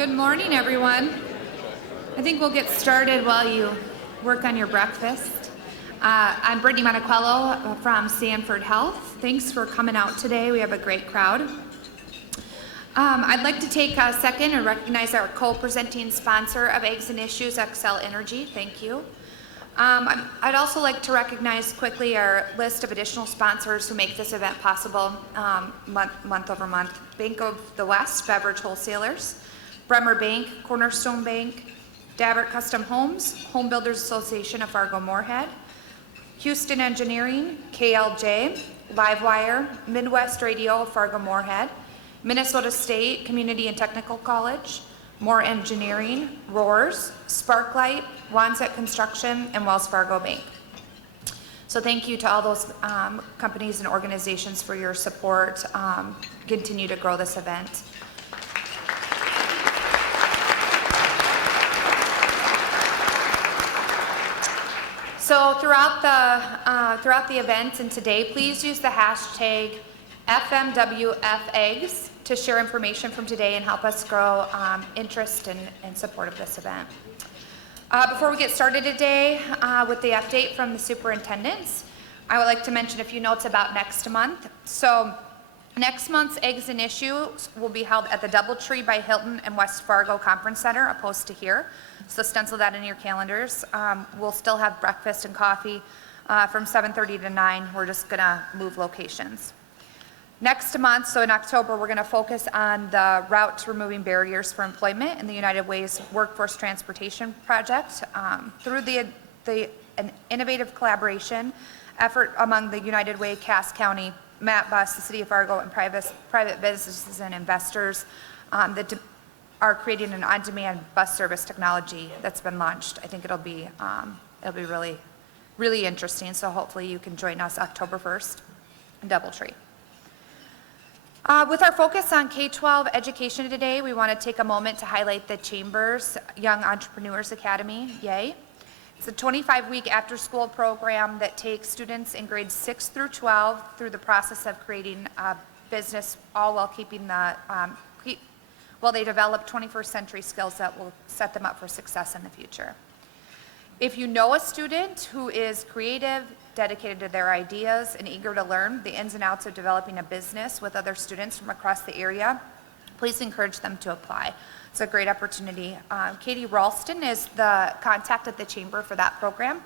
Good morning, everyone. I think we'll get started while you work on your breakfast. I'm Brittany Monticello from Sanford Health. Thanks for coming out today. We have a great crowd. I'd like to take a second and recognize our co-presenting sponsor of Eggs and Issues, Xcel Energy. Thank you. I'd also like to recognize quickly our list of additional sponsors who make this event possible month over month. Bank of the West, Beverage Wholesalers, Bremer Bank, Cornerstone Bank, Dabbert Custom Homes, Home Builders Association of Fargo-Moorhead, Houston Engineering, KLJ, Livewire, Midwest Radio of Fargo-Moorhead, Minnesota State Community and Technical College, Moore Engineering, Roars, Sparklight, Wanzet Construction, and Wells Fargo Bank. So thank you to all those companies and organizations for your support. Continue to grow this event. So throughout the event and today, please use the hashtag FMWFEggs to share information from today and help us grow interest and support of this event. Before we get started today with the update from the superintendents, I would like to mention a few notes about next month. So next month's Eggs and Issues will be held at the Doubletree by Hilton and West Fargo Conference Center, opposed to here. So stencil that in your calendars. We'll still have breakfast and coffee from 7:30 to 9. We're just gonna move locations. Next month, so in October, we're gonna focus on the route to removing barriers for employment in the United Way's Workforce Transportation Project through an innovative collaboration effort among the United Way, Cass County, Matt Bus, the City of Fargo, and private businesses and investors that are creating an on-demand bus service technology that's been launched. I think it'll be really, really interesting. So hopefully you can join us October 1st in Doubletree. With our focus on K-12 education today, we want to take a moment to highlight the Chamber's Young Entrepreneurs Academy, YAY. It's a 25-week after-school program that takes students in grades 6 through 12 through the process of creating a business, all while keeping while they develop 21st century skills that will set them up for success in the future. If you know a student who is creative, dedicated to their ideas, and eager to learn the ins and outs of developing a business with other students from across the area, please encourage them to apply. It's a great opportunity. Katie Ralston is the contact at the Chamber for that program.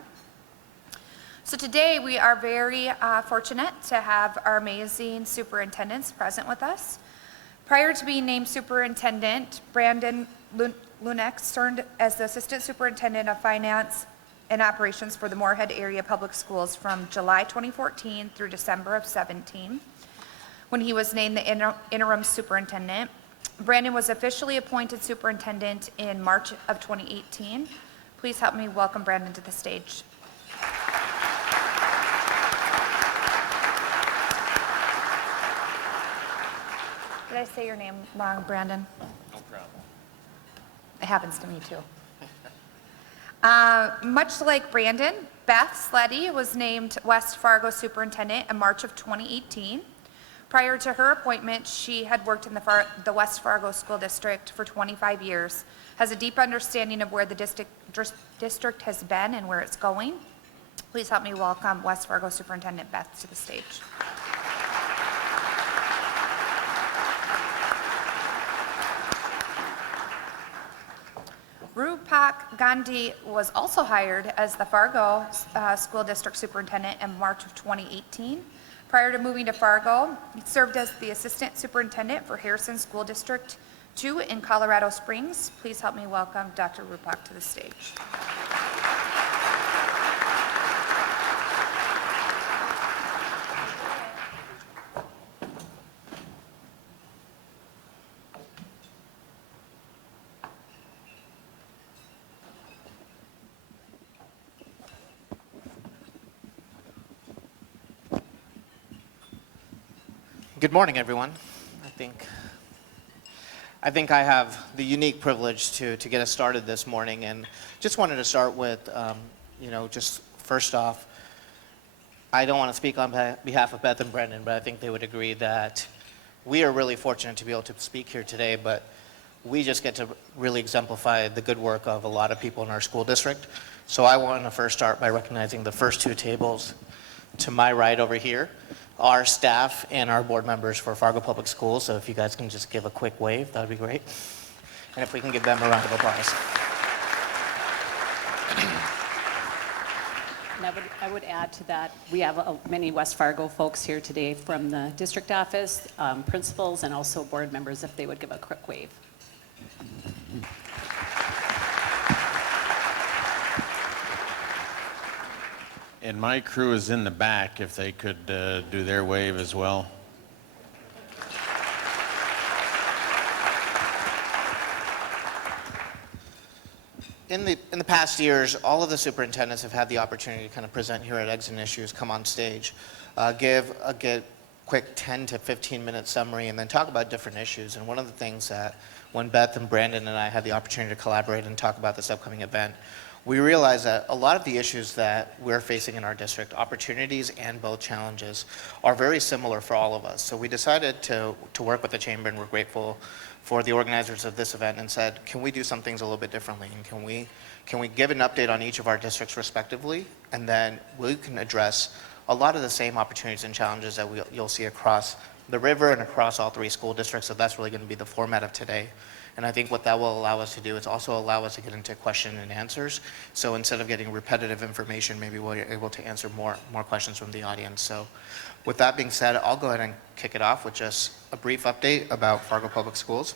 So today we are very fortunate to have our amazing superintendents present with us. Prior to being named superintendent, Brandon Lunex served as the Assistant Superintendent of Finance and Operations for the Moorhead Area Public Schools from July 2014 through December of 17, when he was named the interim superintendent. Brandon was officially appointed superintendent in March of 2018. Please help me welcome Brandon to the stage. Did I say your name wrong, Brandon? No problem. It happens to me too. Much like Brandon, Beth Sleddy was named West Fargo Superintendent in March of 2018. Prior to her appointment, she had worked in the West Fargo School District for 25 years, has a deep understanding of where the district has been and where it's going. Please help me welcome West Fargo Superintendent Beth to the stage. Rupak Gandhi was also hired as the Fargo School District Superintendent in March of 2018. Prior to moving to Fargo, he served as the Assistant Superintendent for Harrison School District 2 in Colorado Springs. Please help me welcome Dr. Rupak to the stage. Good morning, everyone. I think I have the unique privilege to get us started this morning, and just wanted to start with, just first off, I don't want to speak on behalf of Beth and Brendan, but I think they would agree that we are really fortunate to be able to speak here today, but we just get to really exemplify the good work of a lot of people in our school district. So I want to first start by recognizing the first two tables to my right over here, our staff and our board members for Fargo Public Schools. So if you guys can just give a quick wave, that would be great. And if we can give them a round of applause. And I would add to that, we have many West Fargo folks here today from the district office, principals, and also board members, if they would give a quick wave. And my crew is in the back, if they could do their wave as well. In the past years, all of the superintendents have had the opportunity to kind of present here at Eggs and Issues, come on stage, give a quick 10 to 15 minute summary, and then talk about different issues. And one of the things that when Beth and Brandon and I had the opportunity to collaborate and talk about this upcoming event, we realized that a lot of the issues that we're facing in our district, opportunities and both challenges, are very similar for all of us. So we decided to work with the chamber, and we're grateful for the organizers of this event, and said, can we do some things a little bit differently? And can we give an update on each of our districts respectively? And then we can address a lot of the same opportunities and challenges that you'll see across the river and across all three school districts. So that's really going to be the format of today. And I think what that will allow us to do is also allow us to get into question and answers. So instead of getting repetitive information, maybe we're able to answer more questions from the audience. So with that being said, I'll go ahead and kick it off with just a brief update about Fargo Public Schools.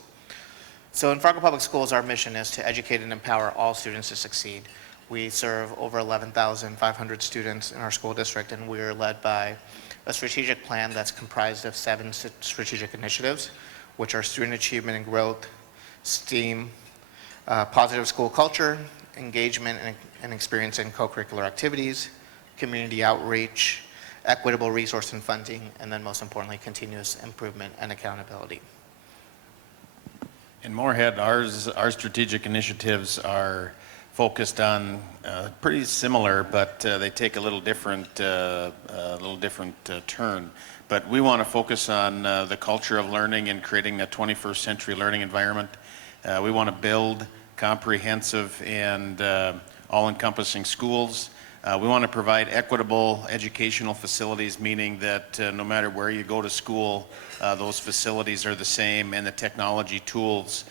So in Fargo Public Schools, our mission is to educate and empower all students to succeed. We serve over 11,500 students in our school district, and we're led by a strategic plan that's comprised of 7 strategic initiatives, which are student achievement and growth, STEAM, positive school culture, engagement and experience in co-curricular activities, community outreach, equitable resource and funding, and then most importantly, continuous improvement and accountability. In Moorhead, our strategic initiatives are focused on pretty similar, but they take a little different turn. But we want to focus on the culture of learning and creating a 21st century learning environment. We want to build comprehensive and all-encompassing schools. We want to provide equitable educational facilities, meaning that no matter where you go to school, those facilities are the same, and the technology tools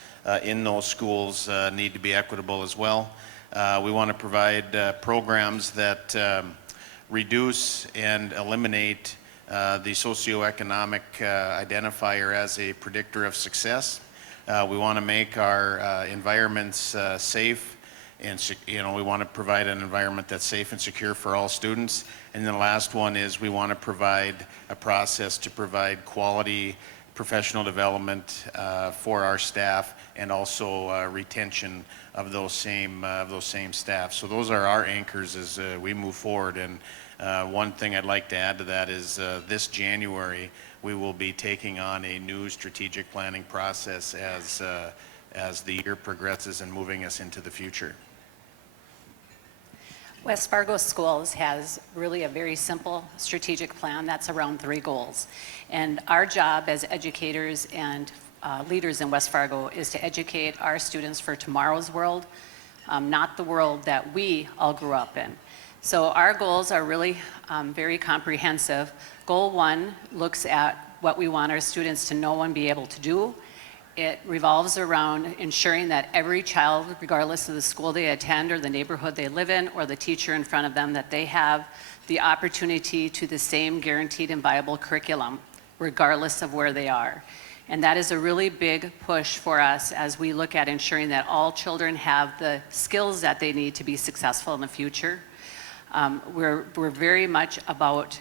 in those schools need to be equitable as well. We want to provide programs that reduce and eliminate the socioeconomic identifier as a predictor of success. We want to make our environments safe, and we want to provide an environment that's safe and secure for all students. And then the last one is we want to provide a process to provide quality professional development for our staff, and also retention of those same staff. So those are our anchors as we move forward. And one thing I'd like to add to that is this January we will be taking on a new strategic planning process as the year progresses and moving us into the future. West Fargo Schools has really a very simple strategic plan that's around 3 goals. And our job as educators and leaders in West Fargo is to educate our students for tomorrow's world, not the world that we all grew up in. So our goals are really very comprehensive. Goal 1 looks at what we want our students to know and be able to do. It revolves around ensuring that every child, regardless of the school they attend or the neighborhood they live in or the teacher in front of them, that they have the opportunity to the same guaranteed and viable curriculum, regardless of where they are. And that is a really big push for us as we look at ensuring that all children have the skills that they need to be successful in the future. We're very much about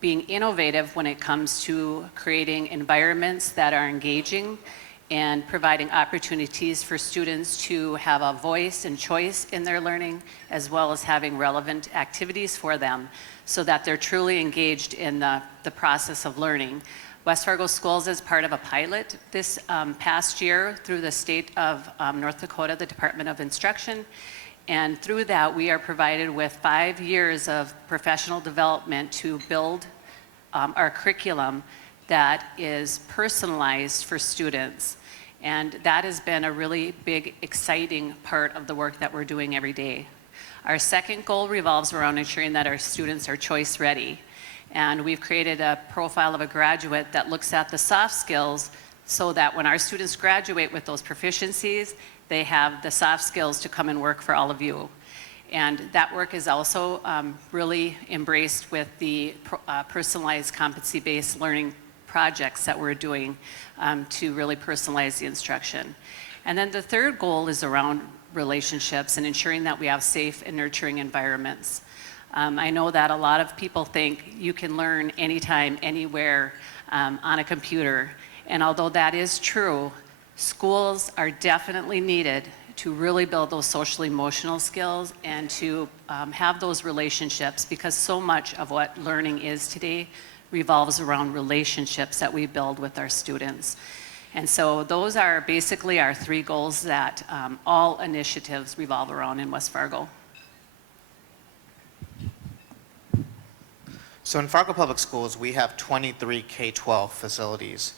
being innovative when it comes to creating environments that are engaging and providing opportunities for students to have a voice and choice in their learning, as well as having relevant activities for them so that they're truly engaged in the process of learning. West Fargo Schools is part of a pilot this past year through the state of North Dakota, the Department of Instruction. And through that, we are provided with 5 years of professional development to build our curriculum that is personalized for students. And that has been a really big, exciting part of the work that we're doing every day. Our second goal revolves around ensuring that our students are choice ready. And we've created a profile of a graduate that looks at the soft skills so that when our students graduate with those proficiencies, they have the soft skills to come and work for all of you. And that work is also really embraced with the personalized competency-based learning projects that we're doing to really personalize the instruction. And then the third goal is around relationships and ensuring that we have safe and nurturing environments. I know that a lot of people think you can learn anytime, anywhere on a computer. And although that is true, schools are definitely needed to really build those social emotional skills and to have those relationships, because so much of what learning is today revolves around relationships that we build with our students. And so those are basically our three goals that all initiatives revolve around in West Fargo. So in Fargo Public Schools, we have 23 K-12 facilities.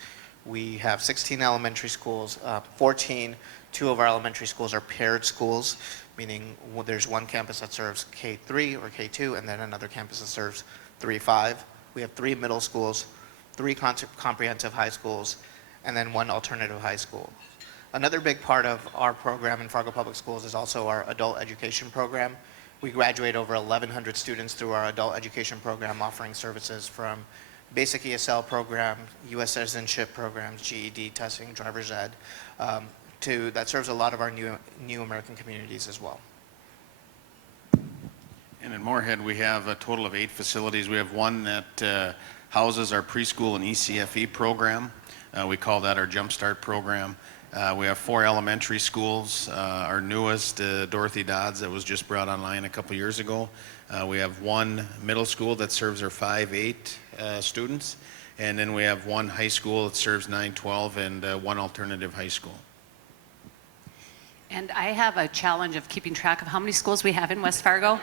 We have 16 elementary schools, 14. Two of our elementary schools are paired schools, meaning there's one campus that serves K3 or K2, and then another campus that serves 3-5. We have 3 middle schools, 3 comprehensive high schools, and then 1 alternative high school. Another big part of our program in Fargo Public Schools is also our adult education program. We graduate over 1,100 students through our adult education program, offering services from basic ESL programs, U.S. citizenship programs, GED testing, driver's ed, that serves a lot of our new American communities as well. And in Moorhead, we have a total of 8 facilities. We have one that houses our preschool and ECFE program. We call that our Jumpstart program. We have 4 elementary schools. Our newest, Dorothy Dodds, that was just brought online a couple years ago. We have 1 middle school that serves our 5-8 students. And then we have 1 high school that serves 9-12 and 1 alternative high school. And I have a challenge of keeping track of how many schools we have in West Fargo.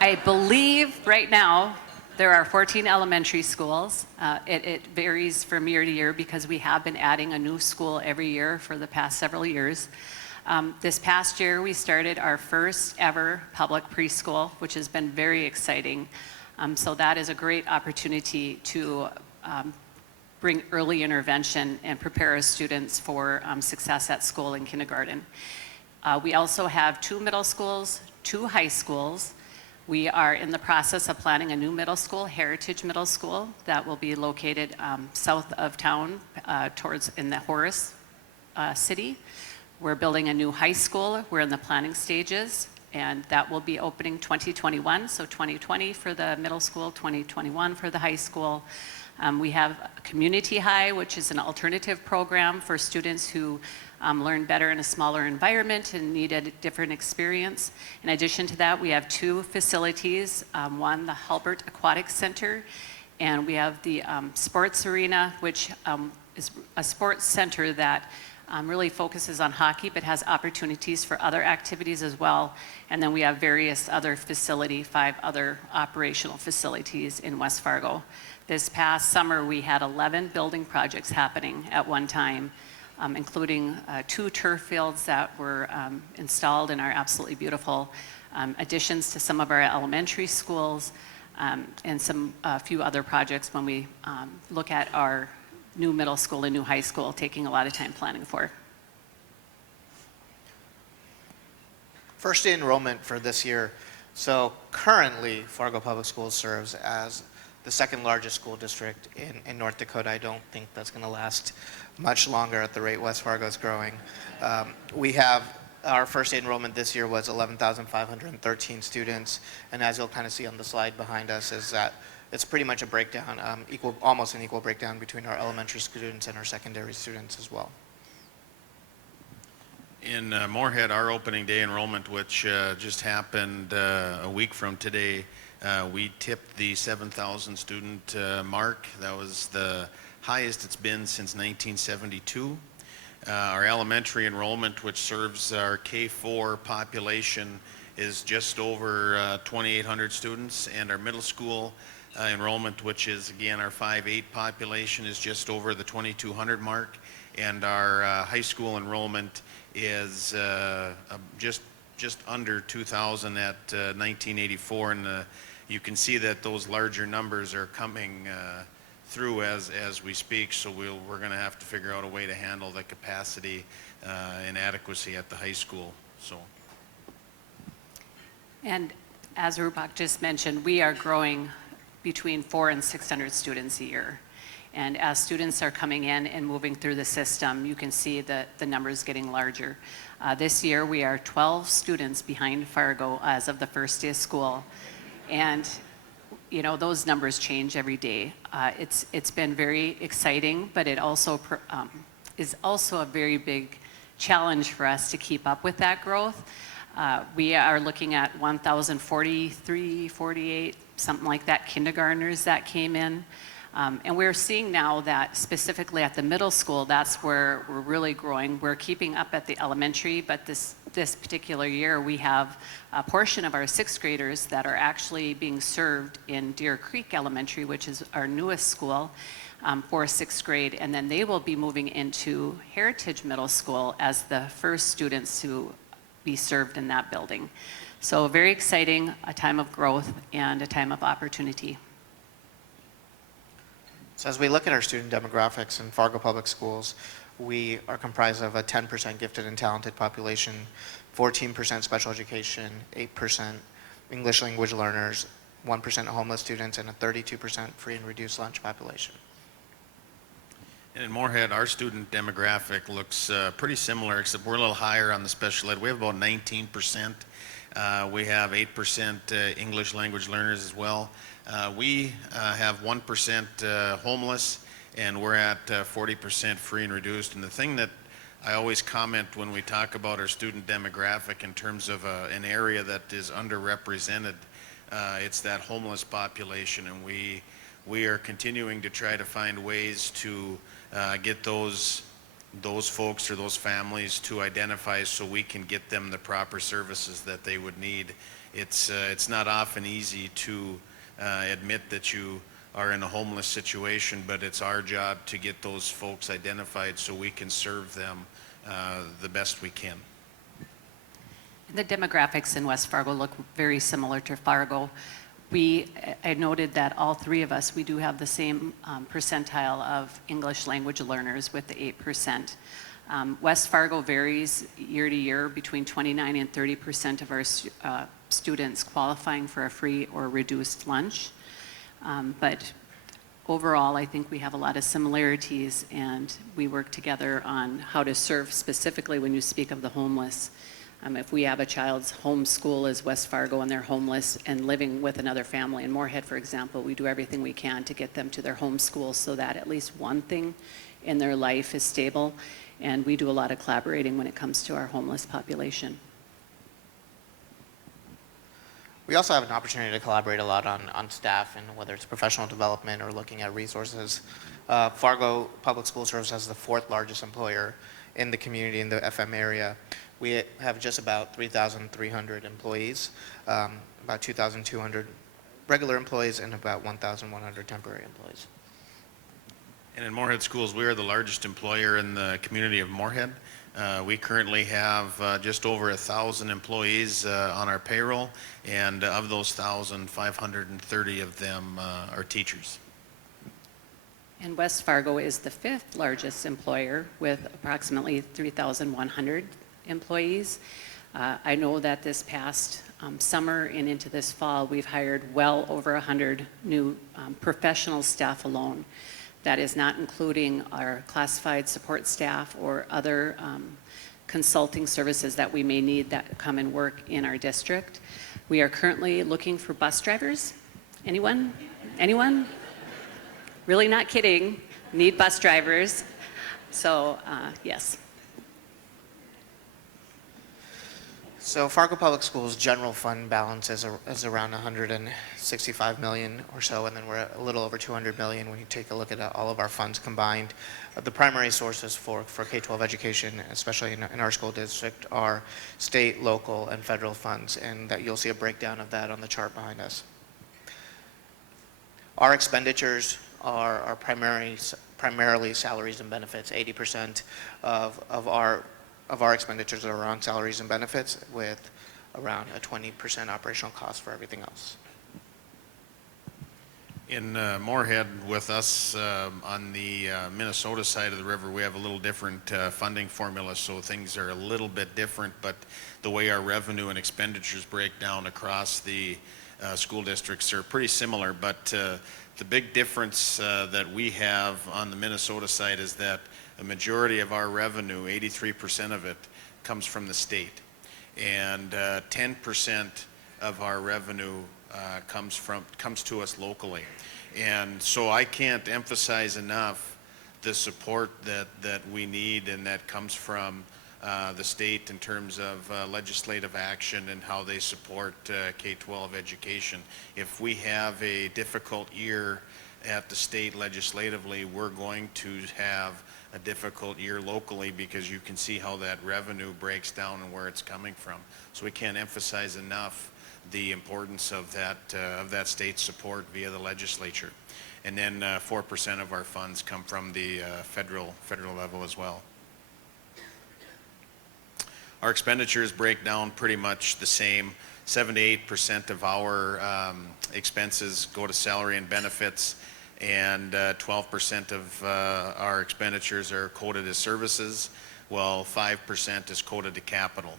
I believe right now there are 14 elementary schools. It varies from year to year because we have been adding a new school every year for the past several years. This past year we started our first ever public preschool, which has been very exciting. So that is a great opportunity to bring early intervention and prepare our students for success at school and kindergarten. We also have 2 middle schools, 2 high schools. We are in the process of planning a new middle school, Heritage Middle School, that will be located south of town in the Horace city. We're building a new high school. We're in the planning stages, and that will be opening 2021, so 2020 for the middle school, 2021 for the high school. We have Community High, which is an alternative program for students who learn better in a smaller environment and need a different experience. In addition to that, we have 2 facilities, one, the Halbert Aquatic Center, and we have the Sports Arena, which is a sports center that really focuses on hockey, but has opportunities for other activities as well. And then we have various other 5 other operational facilities in West Fargo. This past summer, we had 11 building projects happening at one time, including 2 turf fields that were installed and are absolutely beautiful, additions to some of our elementary schools, and a few other projects when we look at our new middle school and new high school, taking a lot of time planning for. First day enrollment for this year. So currently, Fargo Public Schools serves as the 2nd largest school district in North Dakota. I don't think that's going to last much longer at the rate West Fargo is growing. We have our first day enrollment this year was 11,513 students, and as you'll kind of see on the slide behind us is that it's pretty much a breakdown, almost an equal breakdown between our elementary students and our secondary students as well. In Moorhead, our opening day enrollment, which just happened a week from today, we tipped the 7,000 student mark. That was the highest it's been since 1972. Our elementary enrollment, which serves our K-4 population, is just over 2,800 students, and our middle school enrollment, which is again our 5-8 population, is just over the 2,200 mark. and our high school enrollment is just under 2,000 at 1984, and you can see that those larger numbers are coming through as we speak, so we're going to have to figure out a way to handle the capacity and adequacy at the high school. So. And as Rupak just mentioned, we are growing between 400 and 600 students a year. And as students are coming in and moving through the system, you can see the numbers getting larger. This year, we are 12 students behind Fargo as of the first day of school. And you know, those numbers change every day. It's been very exciting, but it also is also a very big challenge for us to keep up with that growth. We are looking at 1,043, 48, something like that, kindergartners that came in. And we're seeing now that specifically at the middle school, that's where we're really growing. We're keeping up at the elementary, but this particular year, we have a portion of our sixth graders that are actually being served in Deer Creek Elementary, which is our newest school, for sixth grade. And then they will be moving into Heritage Middle School as the first students to be served in that building. So very exciting, a time of growth and a time of opportunity. So as we look at our student demographics in Fargo Public Schools, we are comprised of a 10% gifted and talented population, 14% special education, 8% English language learners, 1% homeless students, and a 32% free and reduced lunch population. And in Moorhead, our student demographic looks pretty similar, except we're a little higher on the special ed. We have about 19%. We have 8% English language learners as well. We have 1% homeless, and we're at 40% free and reduced. And the thing that I always comment when we talk about our student demographic in terms of an area that is underrepresented, it's that homeless population, and we are continuing to try to find ways to get those folks or those families to identify so we can get them the proper services that they would need. It's not often easy to admit that you are in a homeless situation, but it's our job to get those folks identified so we can serve them the best we can. The demographics in West Fargo look very similar to Fargo. I noted that all three of us, we do have the same percentile of English language learners with the 8%. West Fargo varies year to year between 29 and 30% of our students qualifying for a free or reduced lunch. But overall, I think we have a lot of similarities, and we work together on how to serve specifically when you speak of the homeless. If we have a child's home school is West Fargo and they're homeless and living with another family in Moorhead, for example, we do everything we can to get them to their home school so that at least one thing in their life is stable. And we do a lot of collaborating when it comes to our homeless population. We also have an opportunity to collaborate a lot on staff, and whether it's professional development or looking at resources. Fargo Public School serves as the 4th largest employer in the community in the FM area. We have just about 3,300 employees, about 2,200 regular employees, and about 1,100 temporary employees. And in Moorhead Schools, we are the largest employer in the community of Moorhead. We currently have just over 1,000 employees on our payroll, and of those 1,000, 530 of them are teachers. And West Fargo is the 5th largest employer with approximately 3,100 employees. I know that this past summer and into this fall, we've hired well over 100 new professional staff alone. That is not including our classified support staff or other consulting services that we may need that come and work in our district. We are currently looking for bus drivers. Anyone? Anyone? Really not kidding. Need bus drivers. So, yes. So Fargo Public Schools' general fund balance is around 165 million or so, and then we're a little over 200 million when you take a look at all of our funds combined. The primary sources for K-12 education, especially in our school district, are state, local, and federal funds, and that you'll see a breakdown of that on the chart behind us. Our expenditures are primarily salaries and benefits. 80% of our expenditures are on salaries and benefits, with around a 20% operational cost for everything else. In Moorhead, with us on the Minnesota side of the river, we have a little different funding formula, so things are a little bit different, but the way our revenue and expenditures break down across the school districts are pretty similar. But the big difference that we have on the Minnesota side is that a majority of our revenue, 83% of it, comes from the state, and 10% of our revenue comes to us locally. And so I can't emphasize enough the support that we need and that comes from the state in terms of legislative action and how they support K-12 education. If we have a difficult year at the state legislatively, we're going to have a difficult year locally, because you can see how that revenue breaks down and where it's coming from. So we can't emphasize enough the importance of that state support via the legislature. And then 4% of our funds come from the federal level as well. Our expenditures break down pretty much the same. 7 to 8% of our expenses go to salary and benefits, and 12% of our expenditures are coded as services, while 5% is coded to capital.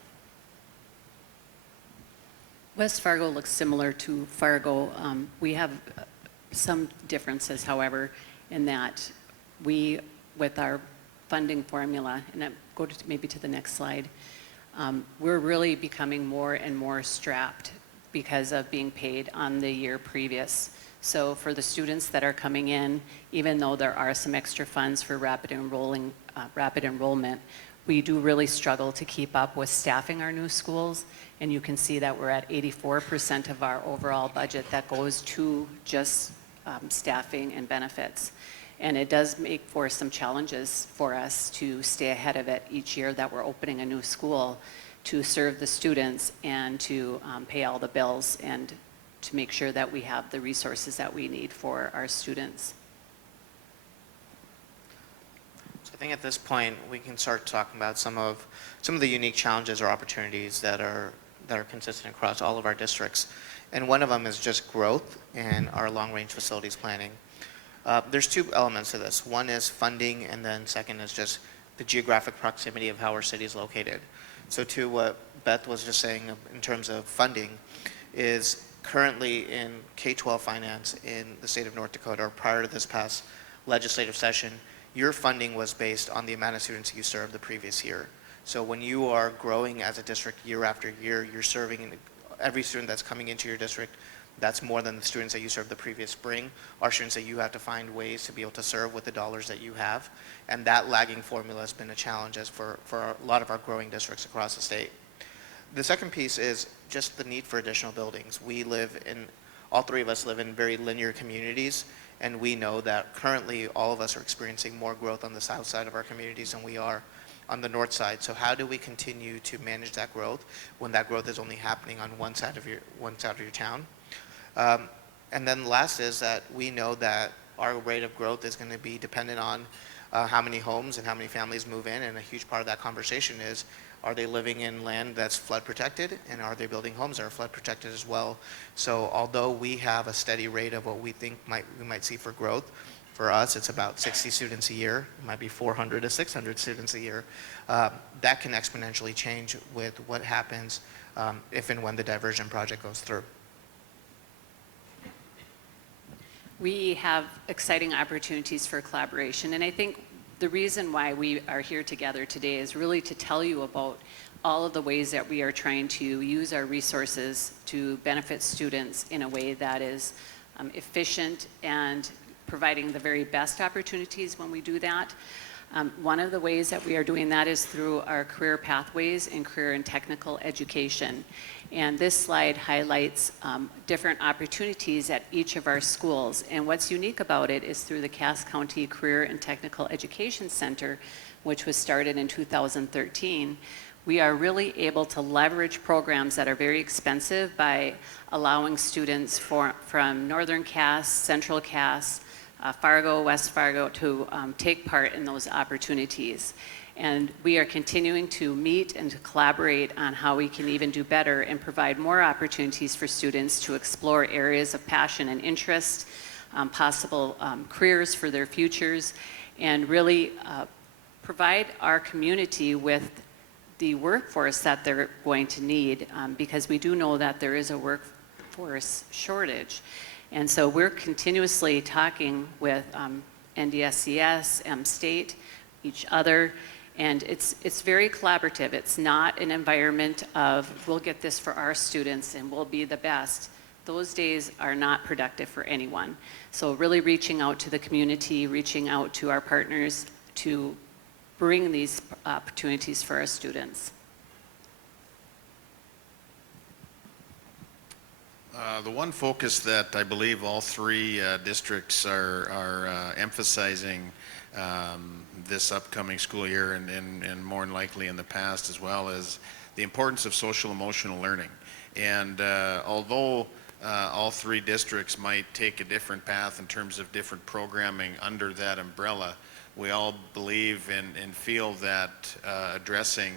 West Fargo looks similar to Fargo. We have some differences, however, in that we, with our funding formula, and I go to maybe to the next slide, we're really becoming more and more strapped because of being paid on the year previous. So for the students that are coming in, even though there are some extra funds for rapid enrollment, we do really struggle to keep up with staffing our new schools. And you can see that we're at 84% of our overall budget that goes to just staffing and benefits. And it does make for some challenges for us to stay ahead of it each year that we're opening a new school, to serve the students and to pay all the bills and to make sure that we have the resources that we need for our students. So I think at this point we can start talking about some of the unique challenges or opportunities that are consistent across all of our districts. And one of them is just growth and our long-range facilities planning. There's two elements to this. One is funding, and then second is just the geographic proximity of how our city is located. So to what Beth was just saying in terms of funding, is currently in K-12 finance in the state of North Dakota, or prior to this past legislative session, your funding was based on the amount of students you served the previous year. So when you are growing as a district year after year, you're serving every student that's coming into your district. That's more than the students that you served the previous spring, are students that you have to find ways to be able to serve with the dollars that you have. And that lagging formula has been a challenge for a lot of our growing districts across the state. The second piece is just the need for additional buildings. All three of us live in very linear communities, and we know that currently all of us are experiencing more growth on the south side of our communities than we are on the north side. So how do we continue to manage that growth when that growth is only happening on one side of your town? And then last is that we know that our rate of growth is going to be dependent on how many homes and how many families move in, and a huge part of that conversation is, are they living in land that's flood protected, and are they building homes that are flood protected as well? So although we have a steady rate of what we think we might see for growth, for us it's about 60 students a year. It might be 400 to 600 students a year. That can exponentially change with what happens if and when the diversion project goes through. We have exciting opportunities for collaboration, and I think the reason why we are here together today is really to tell you about all of the ways that we are trying to use our resources to benefit students in a way that is efficient and providing the very best opportunities when we do that. One of the ways that we are doing that is through our career pathways and career and technical education. And this slide highlights different opportunities at each of our schools. And what's unique about it is through the Cass County Career and Technical Education Center, which was started in 2013, we are really able to leverage programs that are very expensive by allowing students from Northern Cass, Central Cass, Fargo, West Fargo, to take part in those opportunities. And we are continuing to meet and to collaborate on how we can even do better and provide more opportunities for students to explore areas of passion and interest, possible careers for their futures, and really provide our community with the workforce that they're going to need, because we do know that there is a workforce shortage. And so we're continuously talking with NDSCS, M-State, each other, and it's very collaborative. It's not an environment of, we'll get this for our students and we'll be the best. Those days are not productive for anyone. So really reaching out to the community, reaching out to our partners to bring these opportunities for our students. The one focus that I believe all three districts are emphasizing this upcoming school year and more than likely in the past as well is the importance of social emotional learning. And although all three districts might take a different path in terms of different programming under that umbrella, we all believe and feel that addressing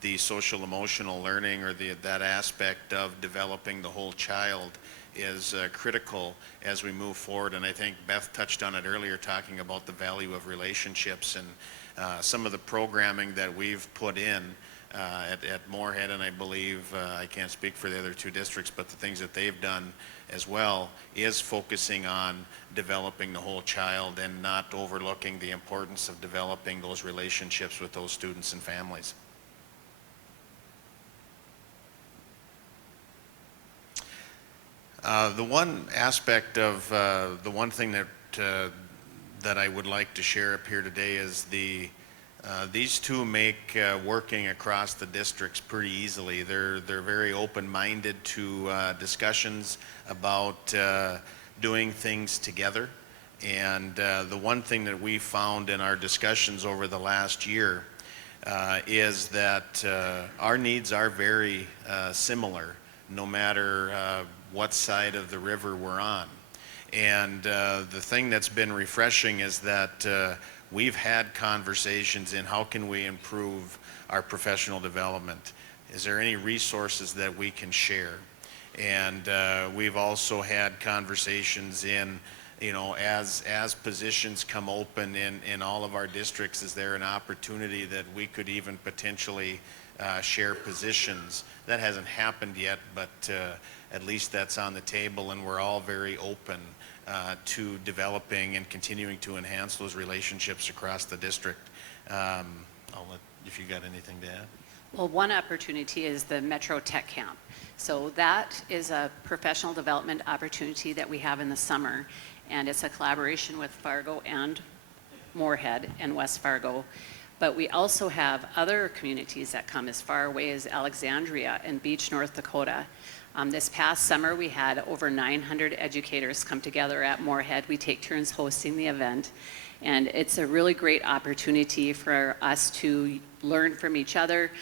the social emotional learning or that aspect of developing the whole child is critical as we move forward. And I think Beth touched on it earlier, talking about the value of relationships and some of the programming that we've put in at Moorhead, and I believe, I can't speak for the other two districts, but the things that they've done as well is focusing on developing the whole child and not overlooking the importance of developing those relationships with those students and families. The one aspect of the one thing that I would like to share up here today is these two make working across the districts pretty easily. They're very open-minded to discussions about doing things together. And the one thing that we found in our discussions over the last year is that our needs are very similar, no matter what side of the river we're on. And the thing that's been refreshing is that we've had conversations in how can we improve our professional development. Is there any resources that we can share? And we've also had conversations in, you know, as positions come open in all of our districts, is there an opportunity that we could even potentially share positions? That hasn't happened yet, but at least that's on the table, and we're all very open to developing and continuing to enhance those relationships across the district. I'll let, if you got anything to add. Well, one opportunity is the Metro Tech Camp. So that is a professional development opportunity that we have in the summer, and it's a collaboration with Fargo and Moorhead and West Fargo. But we also have other communities that come as far away as Alexandria and Beach, North Dakota. This past summer, we had over 900 educators come together at Moorhead. We take turns hosting the event, and it's a really great opportunity for us to learn from each other.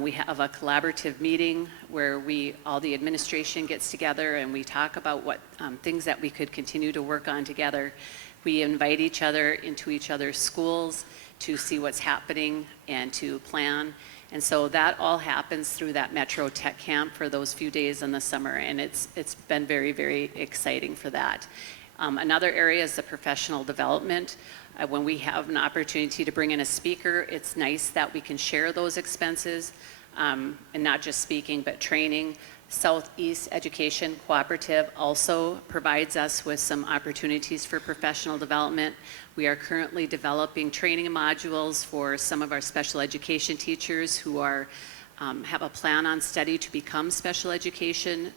We have a collaborative meeting where all the administration gets together and we talk about what things that we could continue to work on together. We invite each other into each other's schools to see what's happening and to plan. And so that all happens through that Metro Tech Camp for those few days in the summer, and it's been very, very exciting for that. Another area is the professional development. When we have an opportunity to bring in a speaker, it's nice that we can share those expenses, and not just speaking, but training. Southeast Education Cooperative also provides us with some opportunities for professional development. We are currently developing training modules for some of our special education teachers who have a plan on study to become special education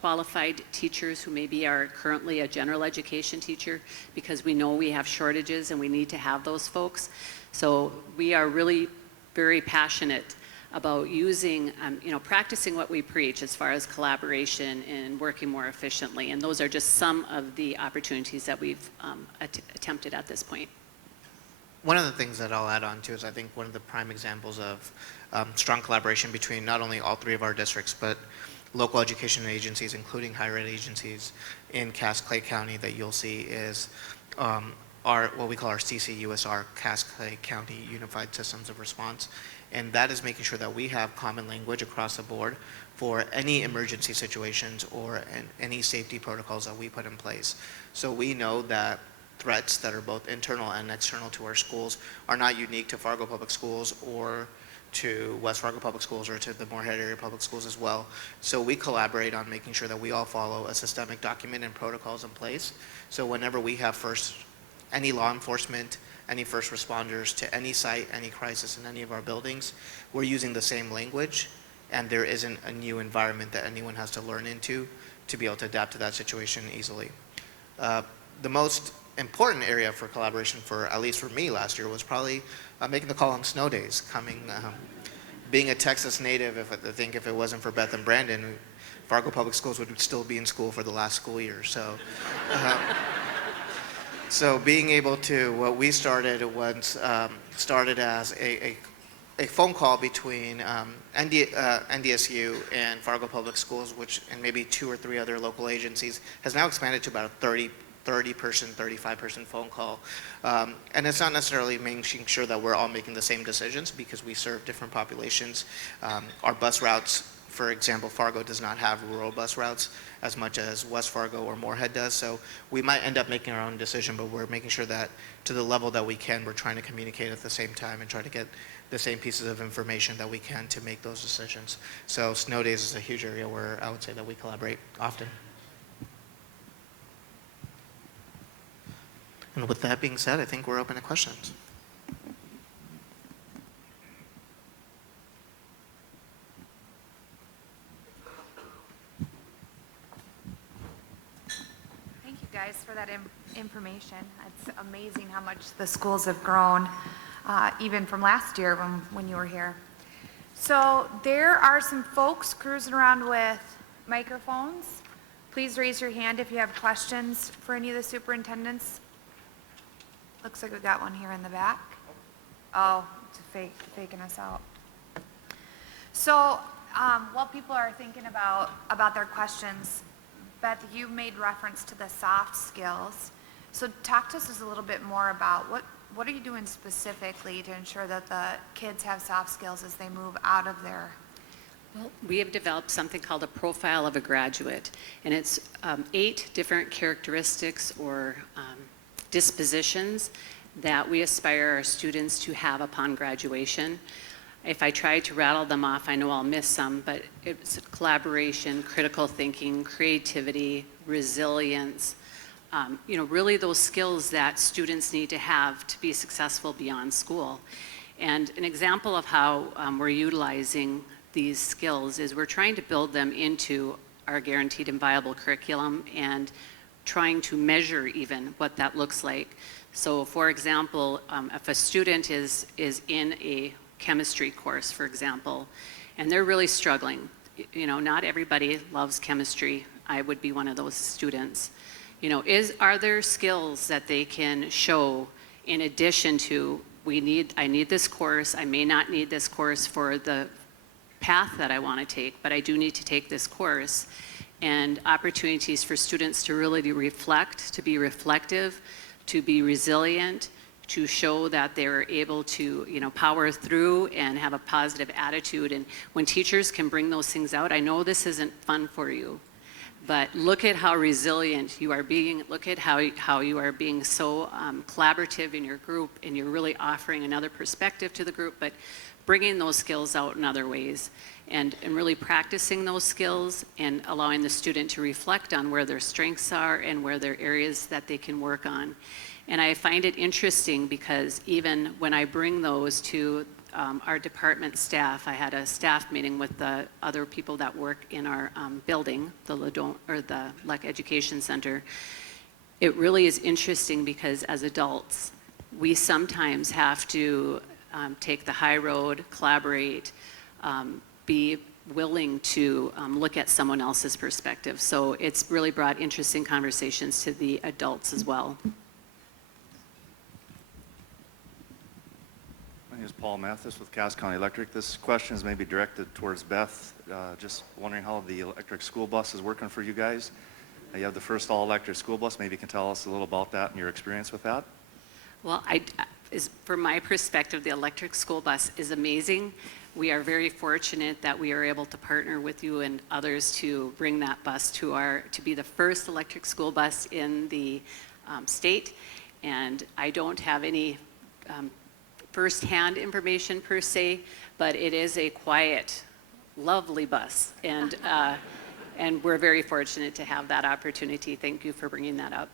qualified teachers who maybe are currently a general education teacher, because we know we have shortages and we need to have those folks. So we are really very passionate about using, practicing what we preach as far as collaboration and working more efficiently. And those are just some of the opportunities that we've attempted at this point. One of the things that I'll add on to is I think one of the prime examples of strong collaboration between not only all three of our districts, but local education agencies, including higher ed agencies in Cass Clay County, that you'll see is our, what we call our CCUSR, Cascade County Unified Systems of Response. And that is making sure that we have common language across the board for any emergency situations or any safety protocols that we put in place. So we know that threats that are both internal and external to our schools are not unique to Fargo Public Schools or to West Fargo Public Schools or to the Moorhead Area Public Schools as well. So we collaborate on making sure that we all follow a systemic document and protocols in place. So whenever we have any law enforcement, any first responders to any site, any crisis in any of our buildings, we're using the same language, and there isn't a new environment that anyone has to learn into to be able to adapt to that situation easily. The most important area for collaboration, for at least for me last year, was probably making the call on snow days. Being a Texas native, I think if it wasn't for Beth and Brandon, Fargo Public Schools would still be in school for the last school year. So being able to, what we started once, started as a phone call between NDSU and Fargo Public Schools, and maybe 2 or 3 other local agencies, has now expanded to about a 30-person, 35-person phone call. And it's not necessarily making sure that we're all making the same decisions because we serve different populations. Our bus routes, for example, Fargo does not have rural bus routes as much as West Fargo or Moorhead does. So we might end up making our own decision, but we're making sure that to the level that we can, we're trying to communicate at the same time and try to get the same pieces of information that we can to make those decisions. So snow days is a huge area where I would say that we collaborate often. And with that being said, I think we're open to questions. Thank you guys for that information. It's amazing how much the schools have grown, even from last year when you were here. So there are some folks cruising around with microphones. Please raise your hand if you have questions for any of the superintendents. Looks like we got one here in the back. Oh, it's faking us out. So while people are thinking about their questions, Beth, you made reference to the soft skills. So talk to us just a little bit more about what are you doing specifically to ensure that the kids have soft skills as they move out of their... Well, we have developed something called a profile of a graduate, and it's 8 different characteristics or dispositions that we aspire our students to have upon graduation. If I try to rattle them off, I know I'll miss some, but it's collaboration, critical thinking, creativity, resilience, really those skills that students need to have to be successful beyond school. And an example of how we're utilizing these skills is we're trying to build them into our guaranteed and viable curriculum and trying to measure even what that looks like. So for example, if a student is in a chemistry course, for example, and they're really struggling, not everybody loves chemistry. I would be one of those students. Are there skills that they can show in addition to, I need this course, I may not need this course for the path that I want to take, but I do need to take this course, and opportunities for students to really reflect, to be reflective, to be resilient, to show that they're able to, power through and have a positive attitude. And when teachers can bring those things out, I know this isn't fun for you, but look at how resilient you are being. Look at how you are being so collaborative in your group, and you're really offering another perspective to the group, but bringing those skills out in other ways, and really practicing those skills and allowing the student to reflect on where their strengths are and where there are areas that they can work on. And I find it interesting because even when I bring those to our department staff, I had a staff meeting with the other people that work in our building, the Leck Education Center. It really is interesting because as adults, we sometimes have to take the high road, collaborate, be willing to look at someone else's perspective. So it's really brought interesting conversations to the adults as well. My name is Paul Mathis with Cass County Electric. This question is maybe directed towards Beth. Just wondering how the electric school bus is working for you guys. You have the first all-electric school bus. Maybe you can tell us a little about that and your experience with that. Well, from my perspective, the electric school bus is amazing. We are very fortunate that we are able to partner with you and others to bring that bus to be the first electric school bus in the state. And I don't have any firsthand information per se, but it is a quiet, lovely bus. And we're very fortunate to have that opportunity. Thank you for bringing that up.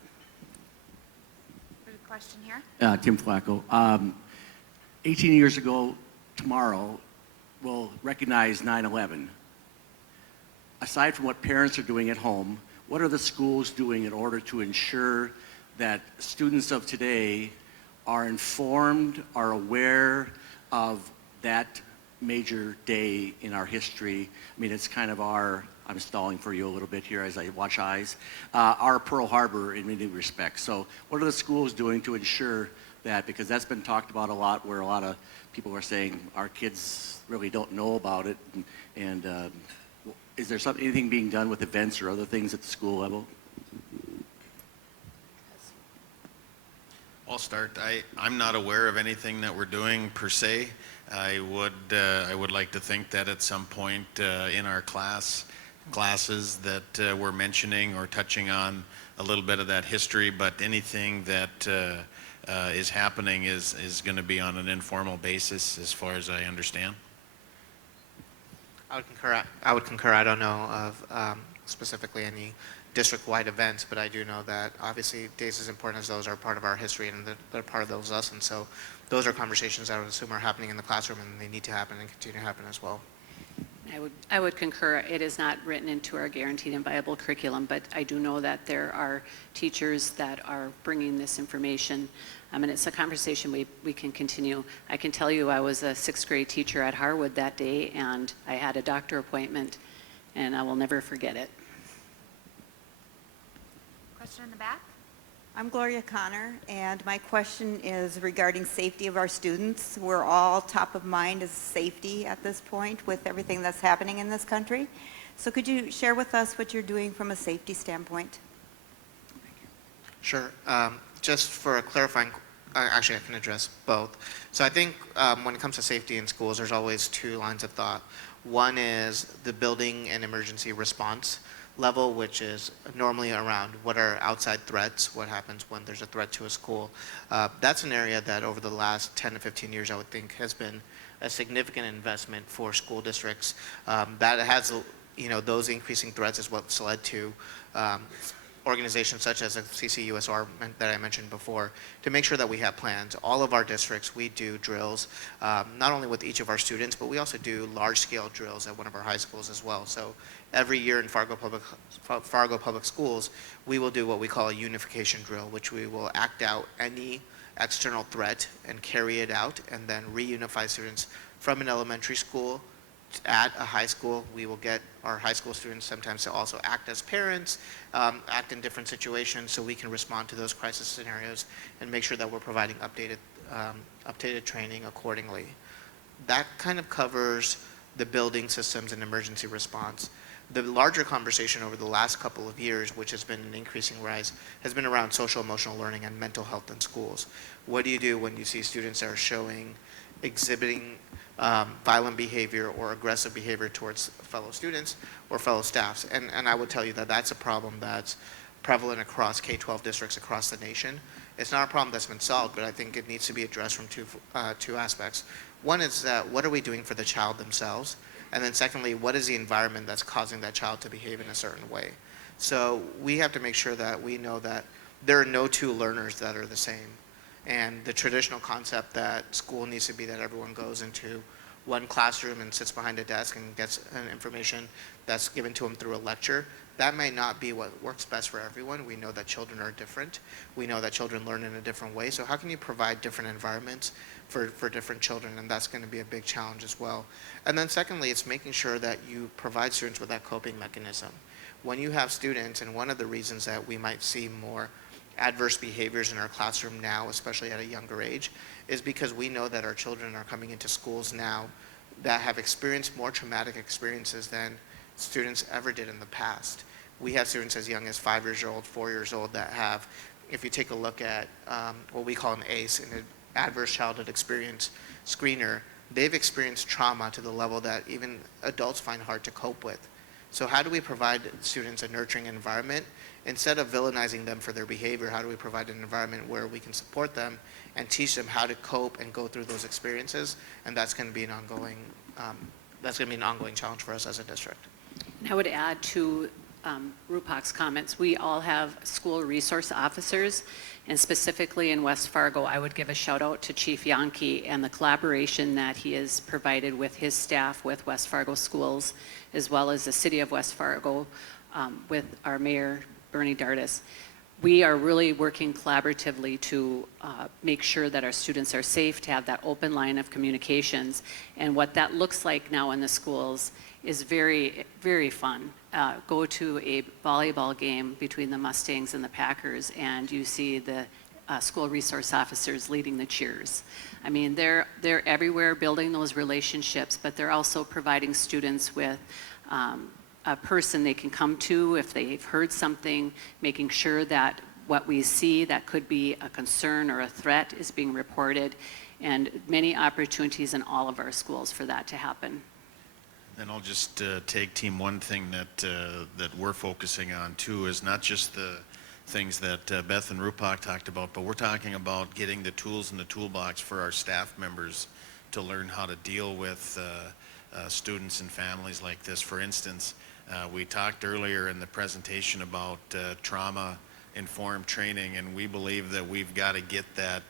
There's a question here. Tim Flacco. 18 years ago tomorrow, we'll recognize 9/11. Aside from what parents are doing at home, what are the schools doing in order to ensure that students of today are informed, are aware of that major day in our history? I mean, it's kind of I'm stalling for you a little bit here as I watch eyes, our Pearl Harbor in many respects. So what are the schools doing to ensure that? Because that's been talked about a lot, where a lot of people are saying our kids really don't know about it. And is there anything being done with events or other things at the school level? I'll start. I'm not aware of anything that we're doing per se. I would like to think that at some point in our classes that we're mentioning or touching on a little bit of that history, but anything that is happening is going to be on an informal basis as far as I understand. I would concur. I don't know of specifically any district-wide events, but I do know that obviously days as important as those are part of our history, and they're part of those lessons. So those are conversations I would assume are happening in the classroom, and they need to happen and continue to happen as well. I would concur. It is not written into our guaranteed and viable curriculum, but I do know that there are teachers that are bringing this information, and it's a conversation we can continue. I can tell you I was a 6th grade teacher at Harwood that day, and I had a doctor appointment, and I will never forget it. Question in the back. I'm Gloria Connor, and my question is regarding safety of our students. We're all top of mind is safety at this point with everything that's happening in this country. So could you share with us what you're doing from a safety standpoint? Sure. Just for a clarifying, actually I can address both. So I think when it comes to safety in schools, there's always two lines of thought. One is the building and emergency response level, which is normally around what are outside threats, what happens when there's a threat to a school. That's an area that over the last 10 to 15 years, I would think, has been a significant investment for school districts. That has, those increasing threats is what's led to organizations such as CCUSR that I mentioned before, to make sure that we have plans. All of our districts, we do drills, not only with each of our students, but we also do large-scale drills at one of our high schools as well. So every year in Fargo Public Schools, we will do what we call a unification drill, which we will act out any external threat and carry it out, and then reunify students from an elementary school at a high school. We will get our high school students sometimes to also act as parents, act in different situations, so we can respond to those crisis scenarios and make sure that we're providing updated training accordingly. That kind of covers the building systems and emergency response. The larger conversation over the last couple of years, which has been an increasing rise, has been around social emotional learning and mental health in schools. What do you do when you see students that are exhibiting violent behavior or aggressive behavior towards fellow students or fellow staffs? And I would tell you that that's a problem that's prevalent across K-12 districts across the nation. It's not a problem that's been solved, but I think it needs to be addressed from two aspects. One is what are we doing for the child themselves? And then secondly, what is the environment that's causing that child to behave in a certain way? So we have to make sure that we know that there are no two learners that are the same. And the traditional concept that school needs to be that everyone goes into one classroom and sits behind a desk and gets information that's given to them through a lecture, that may not be what works best for everyone. We know that children are different. We know that children learn in a different way. So how can you provide different environments for different children? And that's going to be a big challenge as well. And then secondly, it's making sure that you provide students with that coping mechanism. When you have students, and one of the reasons that we might see more adverse behaviors in our classroom now, especially at a younger age, is because we know that our children are coming into schools now that have experienced more traumatic experiences than students ever did in the past. We have students as young as 5 years old, 4 years old that have, if you take a look at what we call an ACE, an Adverse Childhood Experience Screener, they've experienced trauma to the level that even adults find hard to cope with. So how do we provide students a nurturing environment? Instead of villainizing them for their behavior, how do we provide an environment where we can support them and teach them how to cope and go through those experiences? And that's going to be an ongoing challenge for us as a district. And I would add to Rupak's comments, we all have school resource officers, and specifically in West Fargo, I would give a shout out to Chief Yankee and the collaboration that he has provided with his staff with West Fargo schools, as well as the city of West Fargo with our mayor, Bernie Dardis. We are really working collaboratively to make sure that our students are safe, to have that open line of communications. And what that looks like now in the schools is very, very fun. Go to a volleyball game between the Mustangs and the Packers, and you see the school resource officers leading the cheers. I mean, they're everywhere building those relationships, but they're also providing students with a person they can come to if they've heard something, making sure that what we see that could be a concern or a threat is being reported, and many opportunities in all of our schools for that to happen. And I'll just tag team one thing that we're focusing on too is not just the things that Beth and Rupak talked about, but we're talking about getting the tools in the toolbox for our staff members to learn how to deal with students and families like this. For instance, we talked earlier in the presentation about trauma-informed training, and we believe that we've got to get that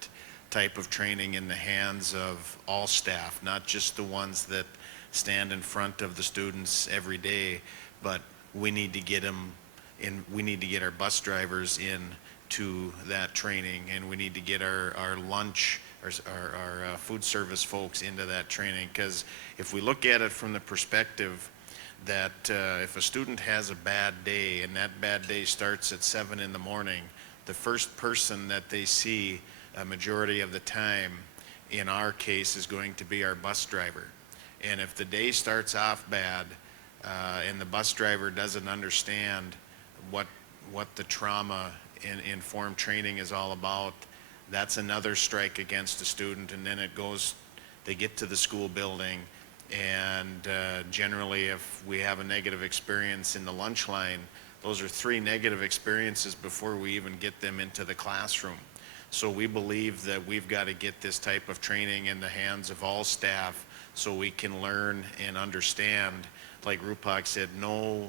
type of training in the hands of all staff, not just the ones that stand in front of the students every day, but we need to get them in. We need to get our bus drivers in to that training, and we need to get our lunch, our food service folks into that training. Because if we look at it from the perspective that if a student has a bad day and that bad day starts at 7 in the morning, the first person that they see a majority of the time in our case is going to be our bus driver. And if the day starts off bad and the bus driver doesn't understand what the trauma-informed training is all about, that's another strike against the student. And then they get to the school building, and generally if we have a negative experience in the lunch line, those are 3 negative experiences before we even get them into the classroom. So we believe that we've got to get this type of training in the hands of all staff so we can learn and understand. Like Rupak said, no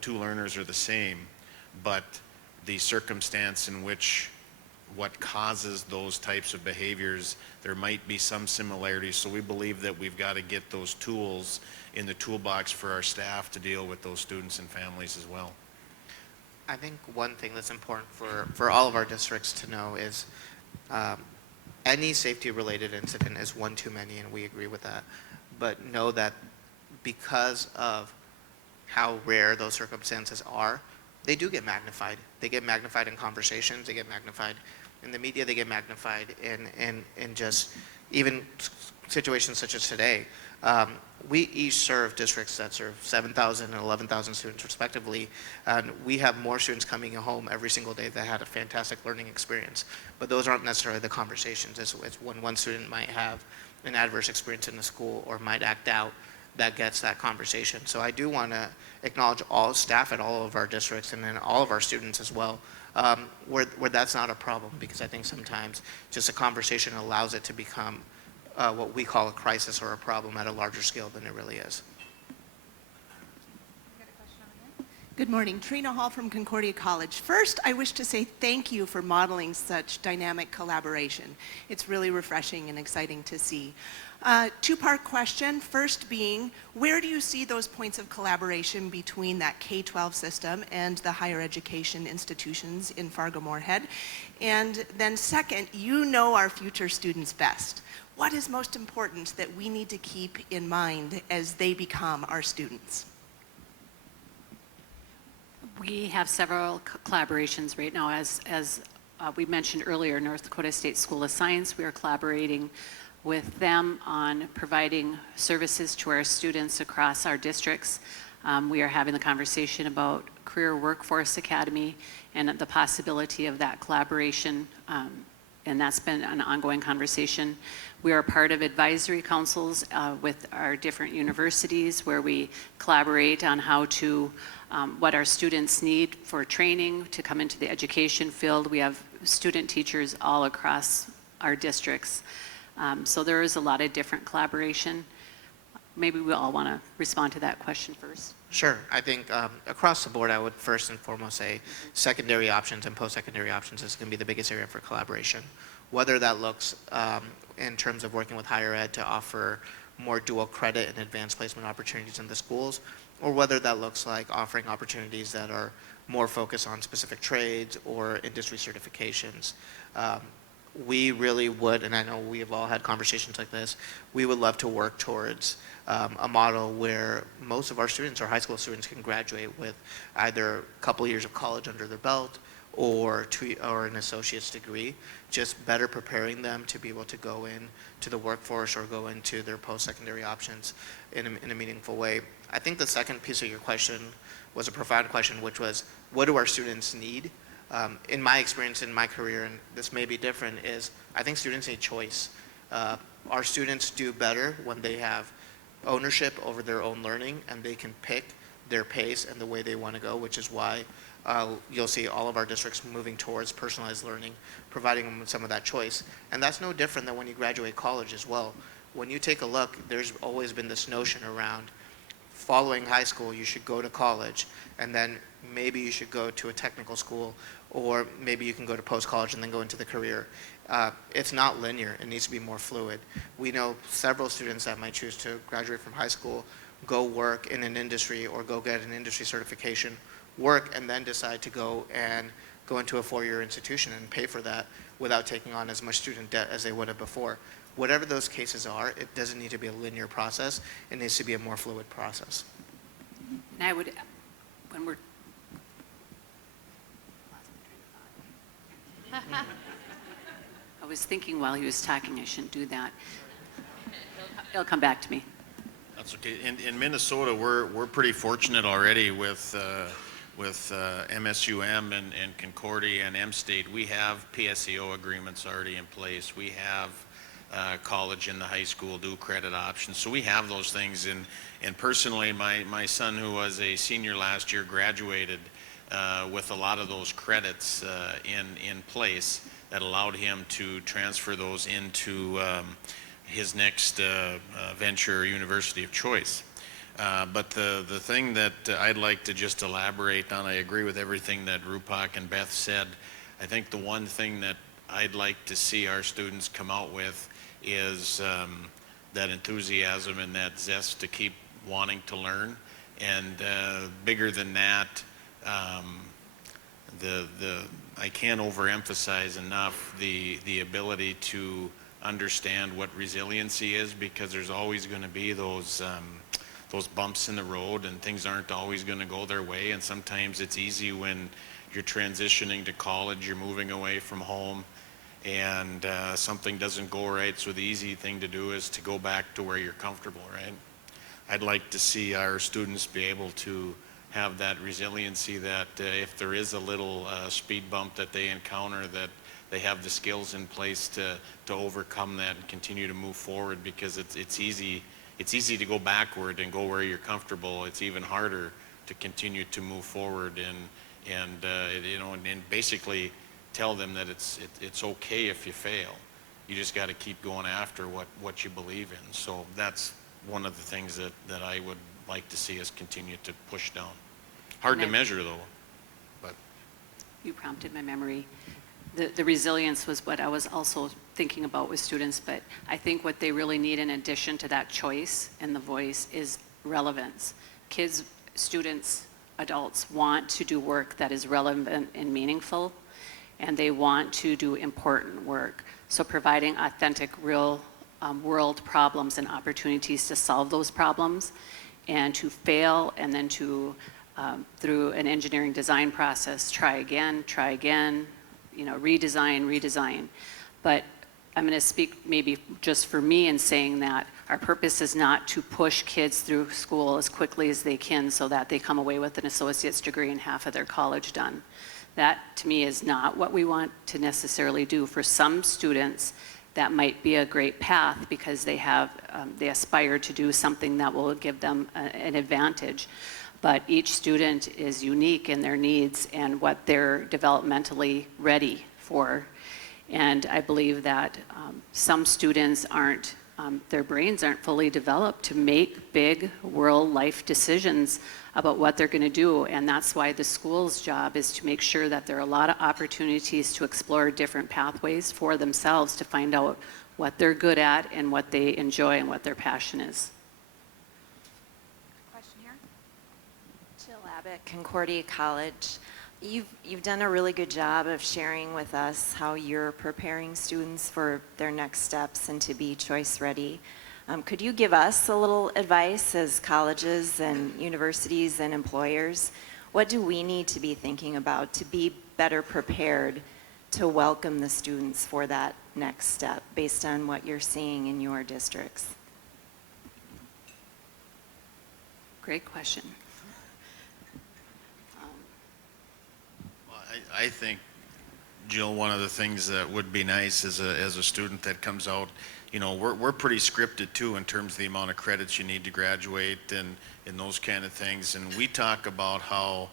two learners are the same, but the circumstance in which what causes those types of behaviors, there might be some similarities. So we believe that we've got to get those tools in the toolbox for our staff to deal with those students and families as well. I think one thing that's important for all of our districts to know is any safety-related incident is one too many, and we agree with that. But know that because of how rare those circumstances are, they do get magnified. They get magnified in conversations, they get magnified in the media, they get magnified in just even situations such as today. We each serve districts that serve 7,000 and 11,000 students respectively, and we have more students coming home every single day that had a fantastic learning experience. But those aren't necessarily the conversations. It's when one student might have an adverse experience in the school or might act out that gets that conversation. So I do want to acknowledge all staff at all of our districts and then all of our students as well, where that's not a problem, because I think sometimes just a conversation allows it to become what we call a crisis or a problem at a larger scale than it really is. Good morning, Trina Hall from Concordia College. First, I wish to say thank you for modeling such dynamic collaboration. It's really refreshing and exciting to see. Two-part question, first being, where do you see those points of collaboration between that K-12 system and the higher education institutions in Fargo-Moorhead? And then second, you know our future students best. What is most important that we need to keep in mind as they become our students? We have several collaborations right now. As we mentioned earlier, North Dakota State School of Science, we are collaborating with them on providing services to our students across our districts. We are having the conversation about Career Workforce Academy and the possibility of that collaboration, and that's been an ongoing conversation. We are part of advisory councils with our different universities where we collaborate on how to, what our students need for training to come into the education field. We have student teachers all across our districts. So there is a lot of different collaboration. Maybe we all want to respond to that question first. Sure. I think across the board, I would first and foremost say secondary options and post-secondary options is going to be the biggest area for collaboration. Whether that looks in terms of working with higher ed to offer more dual credit and advanced placement opportunities in the schools, or whether that looks like offering opportunities that are more focused on specific trades or industry certifications. We really would, and I know we have all had conversations like this, we would love to work towards a model where most of our students or high school students can graduate with either a couple years of college under their belt or an associate's degree, just better preparing them to be able to go into the workforce or go into their post-secondary options in a meaningful way. I think the second piece of your question was a profound question, which was, what do our students need? In my experience in my career, and this may be different, is I think students need choice. Our students do better when they have ownership over their own learning and they can pick their pace and the way they want to go, which is why you'll see all of our districts moving towards personalized learning, providing them with some of that choice. And that's no different than when you graduate college as well. When you take a look, there's always been this notion around following high school, you should go to college, and then maybe you should go to a technical school, or maybe you can go to post-college and then go into the career. It's not linear. It needs to be more fluid. We know several students that might choose to graduate from high school, go work in an industry or go get an industry certification, work, and then decide to go into a four-year institution and pay for that without taking on as much student debt as they would have before. Whatever those cases are, it doesn't need to be a linear process. It needs to be a more fluid process. And I would, when we're, I was thinking while he was talking, I shouldn't do that. It'll come back to me. That's okay. In Minnesota, we're pretty fortunate already with MSUM and Concordia and M-State. We have PSEO agreements already in place. We have college and the high school dual credit options. So we have those things. And personally, my son, who was a senior last year, graduated with a lot of those credits in place that allowed him to transfer those into his next venture or university of choice. But the thing that I'd like to just elaborate on, I agree with everything that Rupak and Beth said. I think the one thing that I'd like to see our students come out with is that enthusiasm and that zest to keep wanting to learn. And bigger than that, I can't overemphasize enough the ability to understand what resiliency is, because there's always going to be those bumps in the road and things aren't always going to go their way. And sometimes it's easy when you're transitioning to college, you're moving away from home, and something doesn't go right. So the easy thing to do is to go back to where you're comfortable, right? I'd like to see our students be able to have that resiliency, that if there is a little speed bump that they encounter, that they have the skills in place to overcome that and continue to move forward, because it's easy to go backward and go where you're comfortable. It's even harder to continue to move forward and basically tell them that it's okay if you fail. You just got to keep going after what you believe in. So that's one of the things that I would like to see us continue to push down. Hard to measure though, but. You prompted my memory. The resilience was what I was also thinking about with students, but I think what they really need in addition to that choice and the voice is relevance. Kids, students, adults want to do work that is relevant and meaningful, and they want to do important work. So providing authentic, real world problems and opportunities to solve those problems, and to fail, and then to, through an engineering design process, try again, redesign. But I'm going to speak maybe just for me in saying that Our purpose is not to push kids through school as quickly as they can so that they come away with an associate's degree and half of their college done. That, to me, is not what we want to necessarily do. For some students, that might be a great path because they aspire to do something that will give them an advantage. But each student is unique in their needs and what they're developmentally ready for. And I believe that some students aren't, their brains aren't fully developed to make big world life decisions about what they're going to do. And that's why the school's job is to make sure that there are a lot of opportunities to explore different pathways for themselves to find out what they're good at and what they enjoy and what their passion is. Question here? Jill Abbott, Concordia College. You've done a really good job of sharing with us how you're preparing students for their next steps and to be choice ready. Could you give us a little advice as colleges and universities and employers? What do we need to be thinking about to be better prepared to welcome the students for that next step based on what you're seeing in your districts? Great question. Well, I think, Jill, one of the things that would be nice as a student that comes out, you know, we're pretty scripted too in terms of the amount of credits you need to graduate and those kind of things. And we talk about how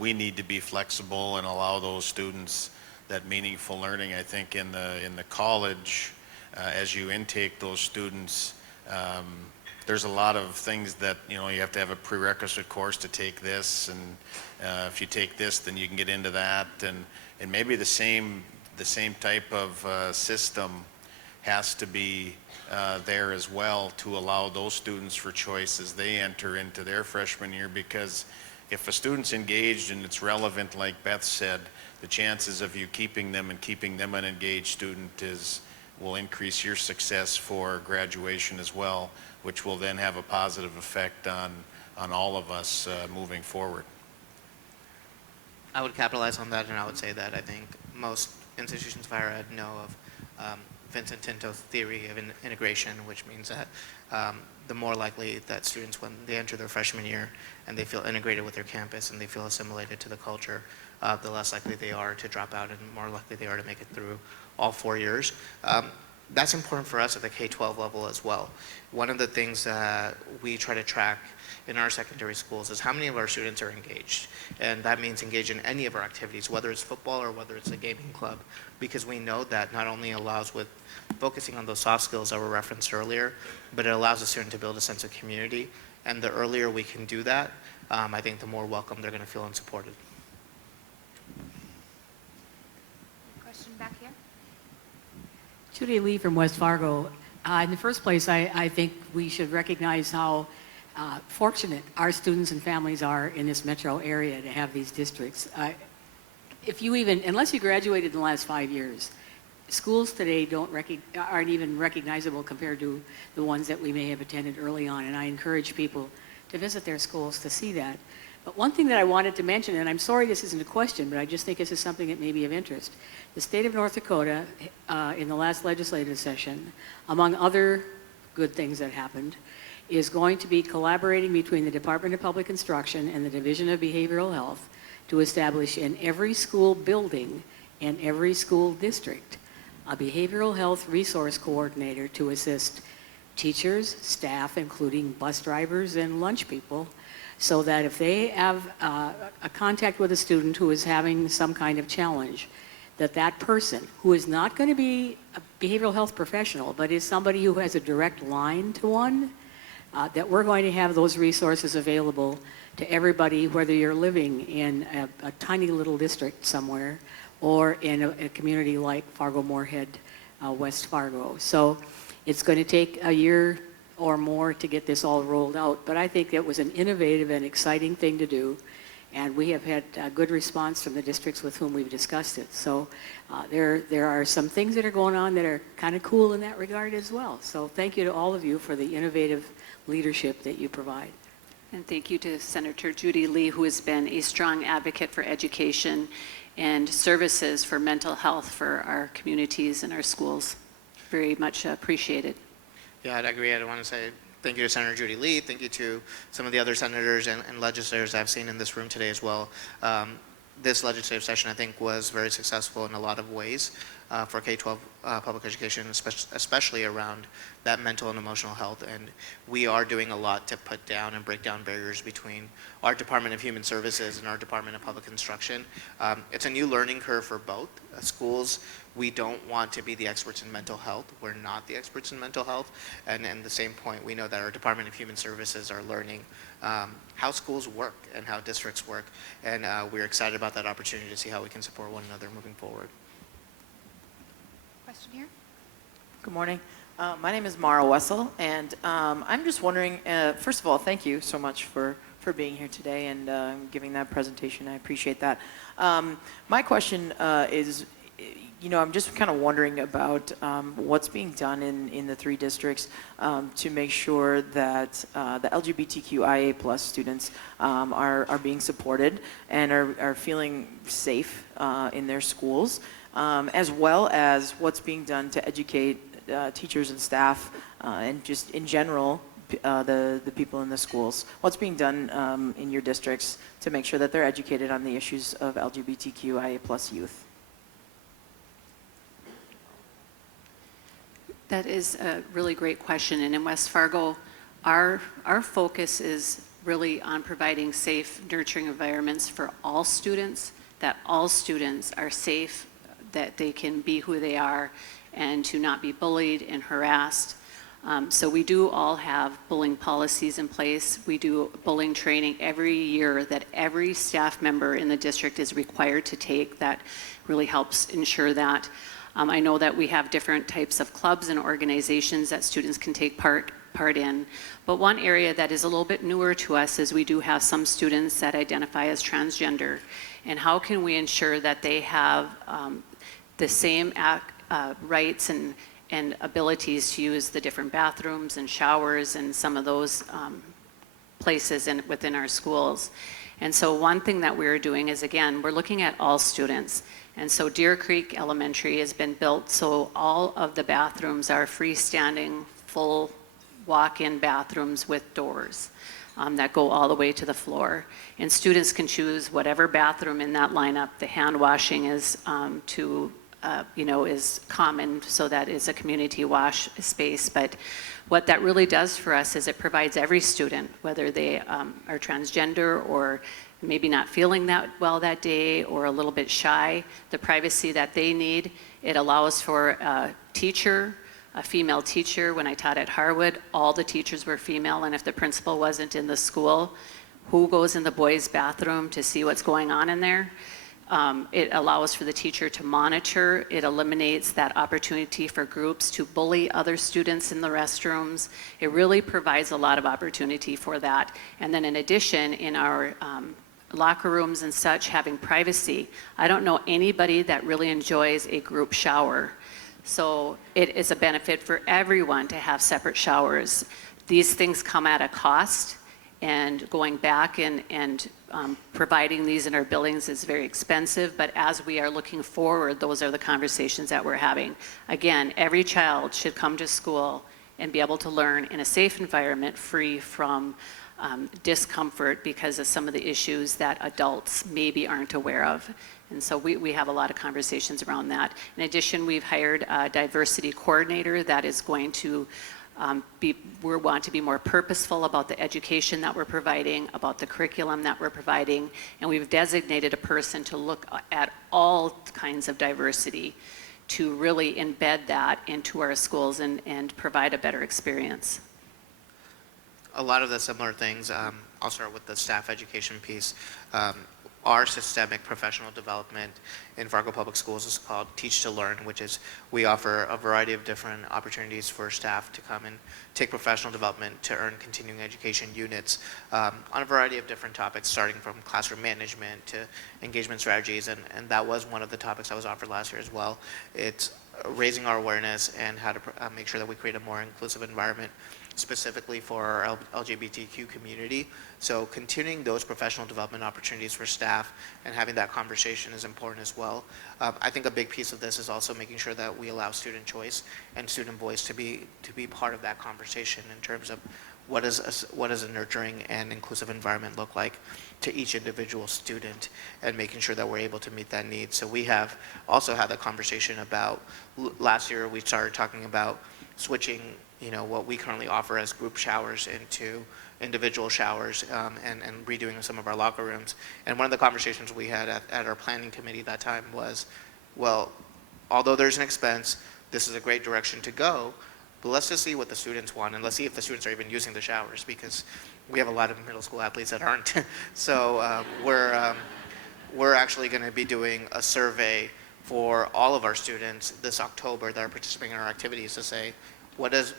we need to be flexible and allow those students that meaningful learning. I think in the college, as you intake those students, there's a lot of things that, you know, you have to have a prerequisite course to take this, and if you take this, then you can get into that, and maybe the same type of system has to be there as well to allow those students for choice as they enter into their freshman year, because if a student's engaged and it's relevant, like Beth said, the chances of you keeping them an engaged student will increase your success for graduation as well, which will then have a positive effect on all of us moving forward. I would capitalize on that, and I would say that I think most institutions of higher ed know of Vincent Tinto's theory of integration, which means that the more likely that students, when they enter their freshman year and they feel integrated with their campus and they feel assimilated to the culture, the less likely they are to drop out and more likely they are to make it through all 4 years. That's important for us at the K-12 level as well. One of the things that we try to track in our secondary schools is how many of our students are engaged. And that means engaged in any of our activities, whether it's football or whether it's a gaming club, because we know that not only allows with focusing on those soft skills that were referenced earlier, but it allows the student to build a sense of community. And the earlier we can do that, I think the more welcome they're going to feel and supported. Question back here? Judy Lee from West Fargo. In the first place, I think we should recognize how fortunate our students and families are in this metro area to have these districts. Unless you graduated in the last 5 years, schools today aren't even recognizable compared to the ones that we may have attended early on, and I encourage people to visit their schools to see that. But one thing that I wanted to mention, and I'm sorry this isn't a question, but I just think this is something that may be of interest. The state of North Dakota, in the last legislative session, among other good things that happened, is going to be collaborating between the Department of Public Instruction and the Division of Behavioral Health to establish in every school building and every school district a behavioral health resource coordinator to assist teachers, staff, including bus drivers and lunch people, so that if they have a contact with a student who is having some kind of challenge, that person, who is not going to be a behavioral health professional, but is somebody who has a direct line to one, that we're going to have those resources available to everybody, whether you're living in a tiny little district somewhere or in a community like Fargo-Moorhead, West Fargo. So it's going to take a year or more to get this all rolled out, but I think it was an innovative and exciting thing to do, and we have had a good response from the districts with whom we've discussed it. So there are some things that are going on that are kind of cool in that regard as well. So thank you to all of you for the innovative leadership that you provide. And thank you to Senator Judy Lee, who has been a strong advocate for education and services for mental health for our communities and our schools. Very much appreciated. Yeah, I'd agree. I want to say thank you to Senator Judy Lee. Thank you to some of the other senators and legislators I've seen in this room today as well. This legislative session, I think, was very successful in a lot of ways for K-12 public education, especially around that mental and emotional health. And we are doing a lot to put down and break down barriers between our Department of Human Services and our Department of Public Instruction. It's a new learning curve for both schools. We don't want to be the experts in mental health. We're not the experts in mental health. And at the same point, we know that our Department of Human Services are learning how schools work and how districts work. And we're excited about that opportunity to see how we can support one another moving forward. Question here? Good morning. My name is Mara Wessel, and I'm just wondering, first of all, thank you so much for being here today and giving that presentation. I appreciate that. My question is, I'm just kind of wondering about what's being done in the 3 districts to make sure that the LGBTQIA plus students are being supported and are feeling safe in their schools, as well as what's being done to educate teachers and staff and just in general the people in the schools. What's being done in your districts to make sure that they're educated on the issues of LGBTQIA plus youth? That is a really great question. And in West Fargo, our focus is really on providing safe, nurturing environments for all students, that all students are safe, that they can be who they are, and to not be bullied and harassed. So we do all have bullying policies in place. We do bullying training every year that every staff member in the district is required to take. That really helps ensure that. I know that we have different types of clubs and organizations that students can take part in. But one area that is a little bit newer to us is we do have some students that identify as transgender. And how can we ensure that they have the same rights and abilities to use the different bathrooms and showers and some of those places within our schools. And so one thing that we're doing is, again, we're looking at all students. And so Deer Creek Elementary has been built so all of the bathrooms are freestanding, full walk-in bathrooms with doors that go all the way to the floor. And students can choose whatever bathroom in that lineup. The hand washing is is common, so that is a community wash space. But what that really does for us is it provides every student, whether they are transgender or maybe not feeling that well that day or a little bit shy, the privacy that they need. It allows for a teacher, a female teacher. When I taught at Harwood, all the teachers were female, and if the principal wasn't in the school, who goes in the boys' bathroom to see what's going on in there? It allows for the teacher to monitor. It eliminates that opportunity for groups to bully other students in the restrooms. It really provides a lot of opportunity for that. And then in addition, in our locker rooms and such, having privacy. I don't know anybody that really enjoys a group shower. So it is a benefit for everyone to have separate showers. These things come at a cost, and going back and providing these in our buildings is very expensive, but as we are looking forward, those are the conversations that we're having. Again, every child should come to school and be able to learn in a safe environment, free from discomfort because of some of the issues that adults maybe aren't aware of. And so we have a lot of conversations around that. In addition, we've hired a diversity coordinator that is going to we want to be more purposeful about the education that we're providing, about the curriculum that we're providing, and we've designated a person to look at all kinds of diversity to really embed that into our schools and provide a better experience. A lot of the similar things, I'll start with the staff education piece. Our systemic professional development in Fargo Public Schools is called Teach to Learn, which is we offer a variety of different opportunities for staff to come and take professional development to earn continuing education units on a variety of different topics, starting from classroom management to engagement strategies, and that was one of the topics I was offered last year as well. It's raising our awareness and how to make sure that we create a more inclusive environment specifically for our LGBTQ community. So continuing those professional development opportunities for staff and having that conversation is important as well. I think a big piece of this is also making sure that we allow student choice and student voice to be part of that conversation in terms of what does a nurturing and inclusive environment look like to each individual student, and making sure that we're able to meet that need. So we have also had the conversation about, last year we started talking about switching what we currently offer as group showers into individual showers, and redoing some of our locker rooms. And one of the conversations we had at our planning committee at that time was, well, although there's an expense, this is a great direction to go, but let's just see what the students want, and let's see if the students are even using the showers, because we have a lot of middle school athletes that aren't. So we're actually going to be doing a survey for all of our students this October that are participating in our activities to say, what does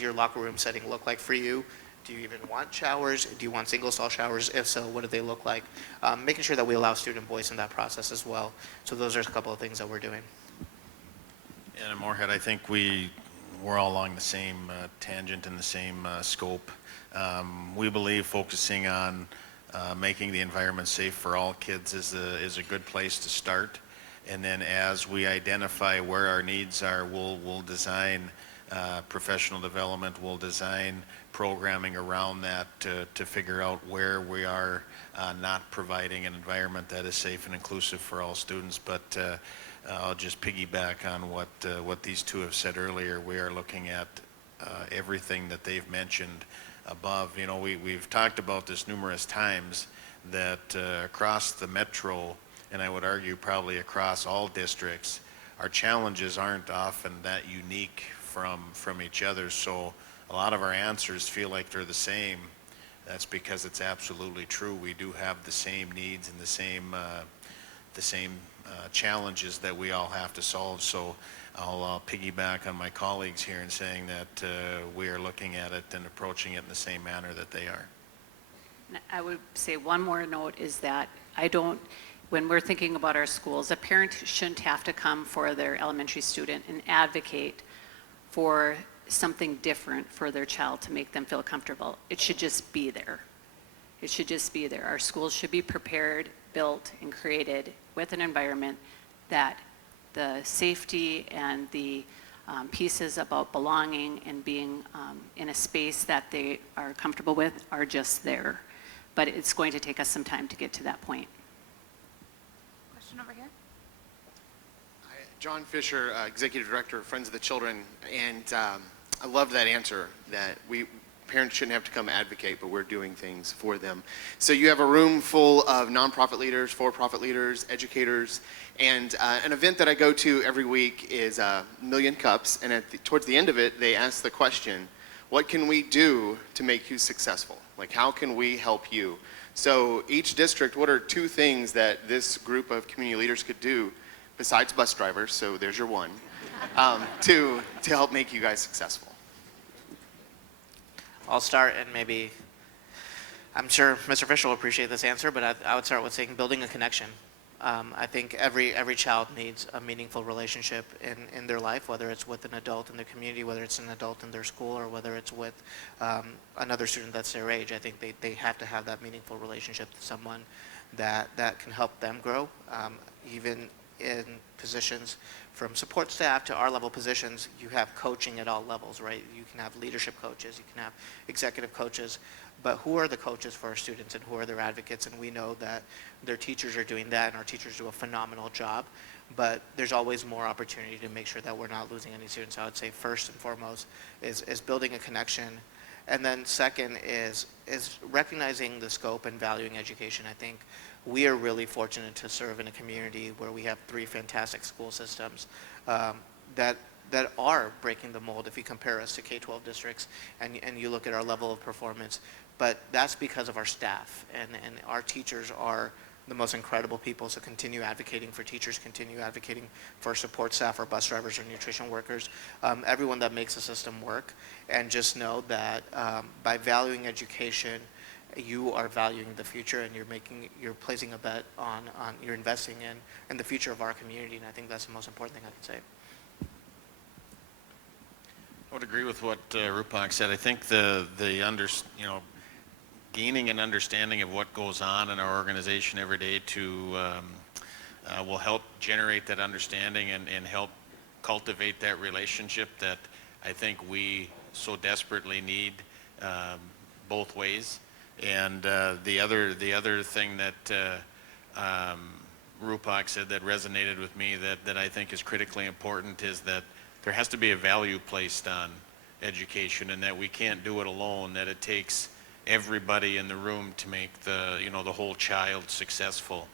your locker room setting look like for you? Do you even want showers? Do you want single stall showers? If so, what do they look like? Making sure that we allow student voice in that process as well. So those are a couple of things that we're doing. And in Moorhead, I think we're all along the same tangent and the same scope. We believe focusing on making the environment safe for all kids is a good place to start. And then as we identify where our needs are, we'll design professional development, we'll design programming around that to figure out where we are not providing an environment that is safe and inclusive for all students. But I'll just piggyback on what these two have said earlier. We are looking at everything that they've mentioned above. We've talked about this numerous times, that across the metro, and I would argue probably across all districts, our challenges aren't often that unique from each other. So a lot of our answers feel like they're the same. That's because it's absolutely true. We do have the same needs and the same challenges that we all have to solve. So I'll piggyback on my colleagues here in saying that we are looking at it and approaching it in the same manner that they are. I would say one more note is that when we're thinking about our schools, a parent shouldn't have to come for their elementary student and advocate for something different for their child to make them feel comfortable. It should just be there. It should just be there. Our schools should be prepared, built, and created with an environment that the safety and the pieces about belonging and being in a space that they are comfortable with are just there. But it's going to take us some time to get to that point. Question over here. John Fisher, Executive Director of Friends of the Children, and I love that answer that parents shouldn't have to come advocate, but we're doing things for them. So you have a room full of nonprofit leaders, for-profit leaders, educators, and an event that I go to every week is Million Cups, and towards the end of it, they ask the question, what can we do to make you successful? Like, how can we help you? So each district, what are 2 things that this group of community leaders could do, besides bus drivers, so there's your one, to help make you guys successful? I'll start, and maybe, I'm sure Mr. Fisher will appreciate this answer, but I would start with saying building a connection. I think every child needs a meaningful relationship in their life, whether it's with an adult in their community, whether it's an adult in their school, or whether it's with another student that's their age. I think they have to have that meaningful relationship with someone that can help them grow, even in positions from support staff to our level positions. You have coaching at all levels, right? You can have leadership coaches, you can have executive coaches, but who are the coaches for our students and who are their advocates? And we know that their teachers are doing that, and our teachers do a phenomenal job, but there's always more opportunity to make sure that we're not losing any students. I would say first and foremost is building a connection, and then second is recognizing the scope and valuing education. I think we are really fortunate to serve in a community where we have 3 fantastic school systems that are breaking the mold if you compare us to K-12 districts and you look at our level of performance. But that's because of our staff, and our teachers are the most incredible people. So continue advocating for teachers, continue advocating for support staff or bus drivers or nutrition workers, everyone that makes the system work. And just know that by valuing education, you are valuing the future, and you're placing a bet on you're investing in the future of our community. And I think that's the most important thing I can say. I would agree with what Rupak said. I think gaining an understanding of what goes on in our organization every day will help generate that understanding and help cultivate that relationship that I think we so desperately need both ways. And the other thing that Rupak said that resonated with me that I think is critically important is that there has to be a value placed on education, and that we can't do it alone, that it takes everybody in the room to make the whole child successful.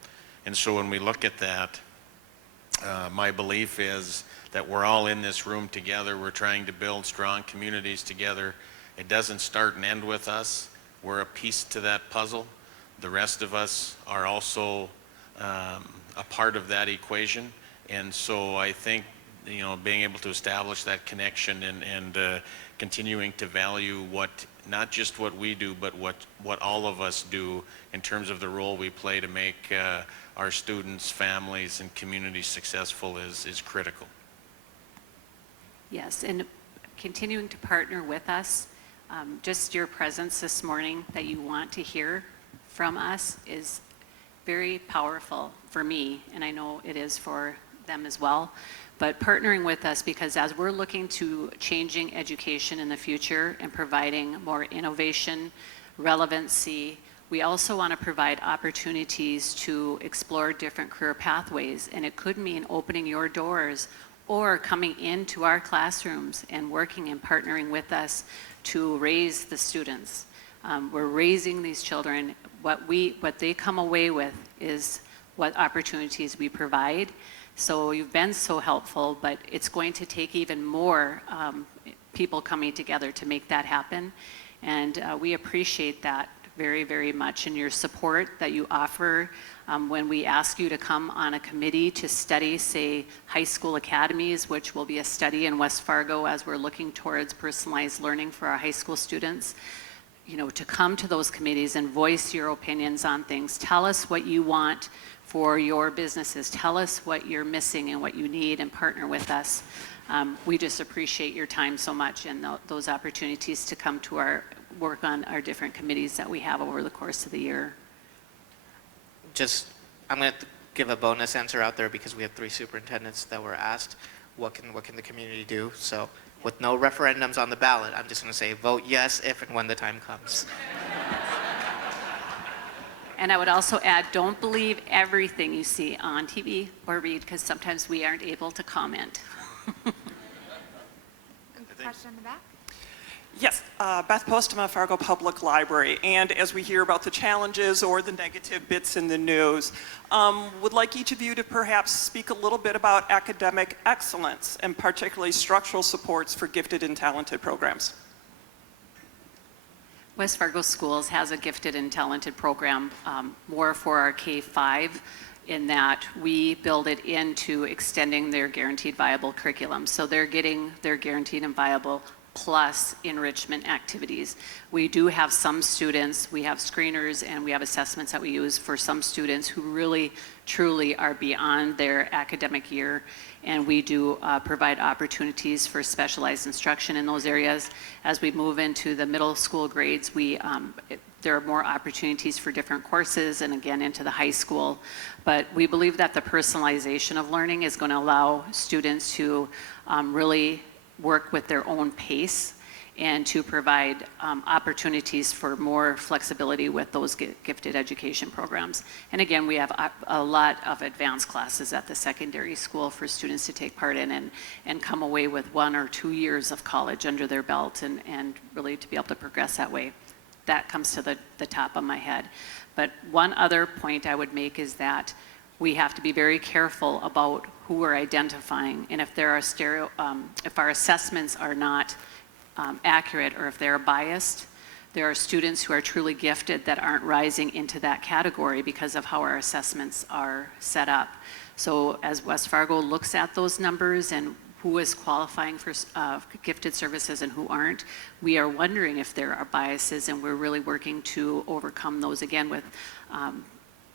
And so when we look at that, my belief is that we're all in this room together. We're trying to build strong communities together. It doesn't start and end with us. We're a piece to that puzzle. The rest of us are also a part of that equation. And so I think being able to establish that connection and continuing to value not just what we do, but what all of us do in terms of the role we play to make our students, families, and communities successful is critical. Yes, and continuing to partner with us. Just your presence this morning that you want to hear from us is very powerful for me, and I know it is for them as well. But partnering with us, because as we're looking to changing education in the future and providing more innovation, relevancy, we also want to provide opportunities to explore different career pathways. And it could mean opening your doors or coming into our classrooms and working and partnering with us to raise the students. We're raising these children. What they come away with is what opportunities we provide. So you've been so helpful, but it's going to take even more people coming together to make that happen. And we appreciate that very, very much, and your support that you offer when we ask you to come on a committee to study, say, high school academies, which will be a study in West Fargo as we're looking towards personalized learning for our high school students. To come to those committees and voice your opinions on things. Tell us what you want for your businesses. Tell us what you're missing and what you need, and partner with us. We just appreciate your time so much, and those opportunities to come to work on our different committees that we have over the course of the year. I'm going to give a bonus answer out there because we have 3 superintendents that were asked, what can the community do? So with no referendums on the ballot, I'm just going to say vote yes if and when the time comes. And I would also add, don't believe everything you see on TV or read, because sometimes we aren't able to comment. Question in the back? Yes, Beth Postma, Fargo Public Library. And as we hear about the challenges or the negative bits in the news, would like each of you to perhaps speak a little bit about academic excellence and particularly structural supports for gifted and talented programs. West Fargo Schools has a gifted and talented program, more for our K-5, in that we build it into extending their guaranteed viable curriculum. So they're getting their guaranteed and viable plus enrichment activities. We do have some students, we have screeners and we have assessments that we use for some students who really, truly are beyond their academic year. And we do provide opportunities for specialized instruction in those areas. As we move into the middle school grades, there are more opportunities for different courses, and again into the high school. But we believe that the personalization of learning is going to allow students to really work with their own pace and to provide opportunities for more flexibility with those gifted education programs. And again, we have a lot of advanced classes at the secondary school for students to take part in and come away with 1 or 2 years of college under their belt and really to be able to progress that way. That comes to the top of my head. But one other point I would make is that we have to be very careful about who we're identifying, and if there are if our assessments are not accurate or if they're biased, there are students who are truly gifted that aren't rising into that category because of how our assessments are set up. So as West Fargo looks at those numbers and who is qualifying for gifted services and who aren't, we are wondering if there are biases, and we're really working to overcome those, again, with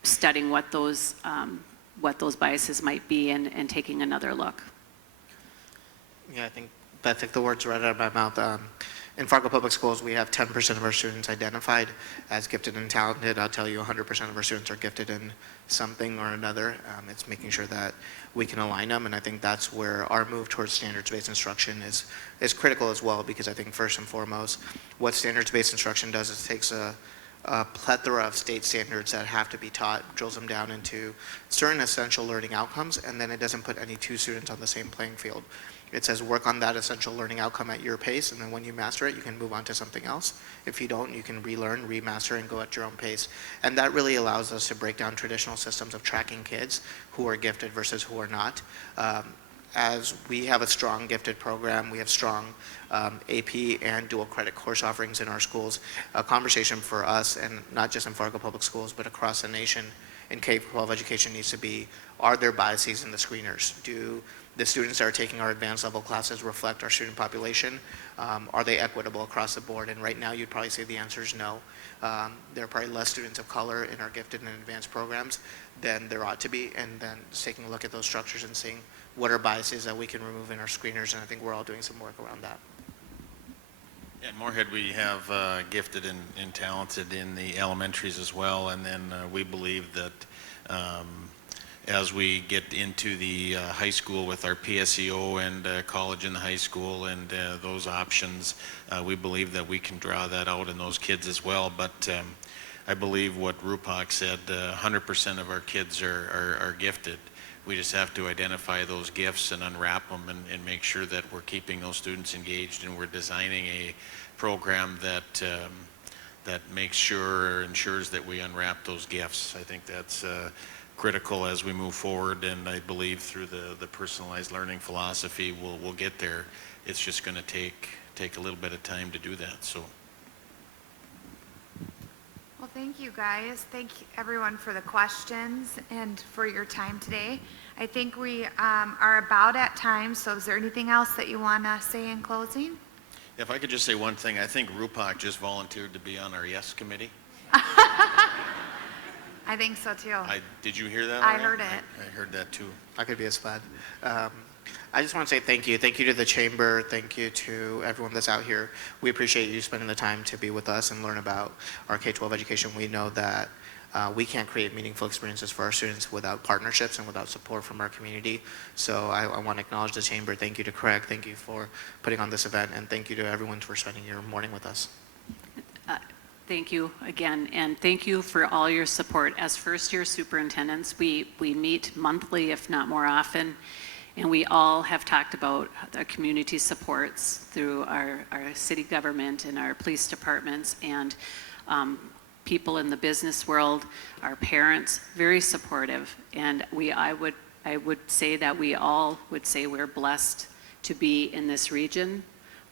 studying what those biases might be and taking another look. Yeah, I think Beth took the words right out of my mouth. In Fargo Public Schools, we have 10% of our students identified as gifted and talented. I'll tell you 100% of our students are gifted in something or another. It's making sure that we can align them, and I think that's where our move towards standards-based instruction is critical as well, because I think first and foremost, what standards-based instruction does is takes a plethora of state standards that have to be taught, drills them down into certain essential learning outcomes, and then it doesn't put any two students on the same playing field. It says work on that essential learning outcome at your pace, and then when you master it, you can move on to something else. If you don't, you can relearn, remaster, and go at your own pace. And that really allows us to break down traditional systems of tracking kids who are gifted versus who are not. As we have a strong gifted program, we have strong AP and dual credit course offerings in our schools. A conversation for us, and not just in Fargo Public Schools, but across the nation in K-12 education needs to be, are there biases in the screeners? Do the students that are taking our advanced level classes reflect our student population? Are they equitable across the board? And right now you'd probably say the answer is no. There are probably less students of color in our gifted and advanced programs than there ought to be, and then just taking a look at those structures and seeing what are biases that we can remove in our screeners, and I think we're all doing some work around that. In Moorhead, we have gifted and talented in the elementaries as well, and then we believe that as we get into the high school with our PSEO and college in the high school and those options, we believe that we can draw that out in those kids as well. But I believe what Rupak said, 100% of our kids are gifted. We just have to identify those gifts and unwrap them and make sure that we're keeping those students engaged, and we're designing a program that that makes sure or ensures that we unwrap those gifts. I think that's critical as we move forward, and I believe through the personalized learning philosophy we'll get there. It's just going to take a little bit of time to do that. So. Well, thank you guys. Thank you everyone for the questions and for your time today. I think we are about at time, so is there anything else that you want to say in closing? If I could just say one thing, I think Rupak just volunteered to be on our Yes Committee. I think so too. Did you hear that? I heard it. I heard that too. I could be as glad. I just want to say thank you. Thank you to the Chamber. Thank you to everyone that's out here. We appreciate you spending the time to be with us and learn about our K-12 education. We know that we can't create meaningful experiences for our students without partnerships and without support from our community. So I want to acknowledge the Chamber. Thank you to Craig. Thank you for putting on this event. And thank you to everyone for spending your morning with us. Thank you again, and thank you for all your support. As first-year superintendents, we meet monthly, if not more often, and we all have talked about the community supports through our city government and our police departments and people in the business world, our parents, very supportive. And I would say that we all would say we're blessed to be in this region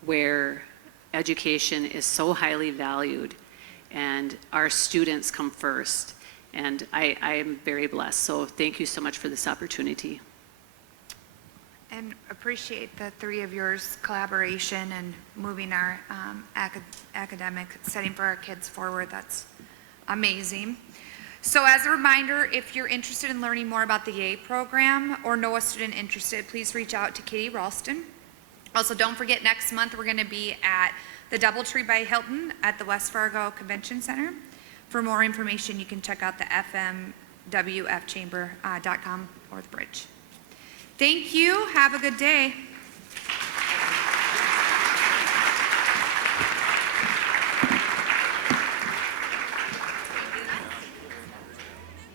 where education is so highly valued and our students come first. And I am very blessed. So thank you so much for this opportunity. And appreciate the three of yours collaboration and moving our academic setting for our kids forward. That's amazing. So as a reminder, if you're interested in learning more about the YAY program or know a student interested, please reach out to Katie Ralston. Also, don't forget, next month we're going to be at the Doubletree by Hilton at the West Fargo Convention Center. For more information, you can check out the fmwfchamber.com or the bridge. Thank you. Have a good day.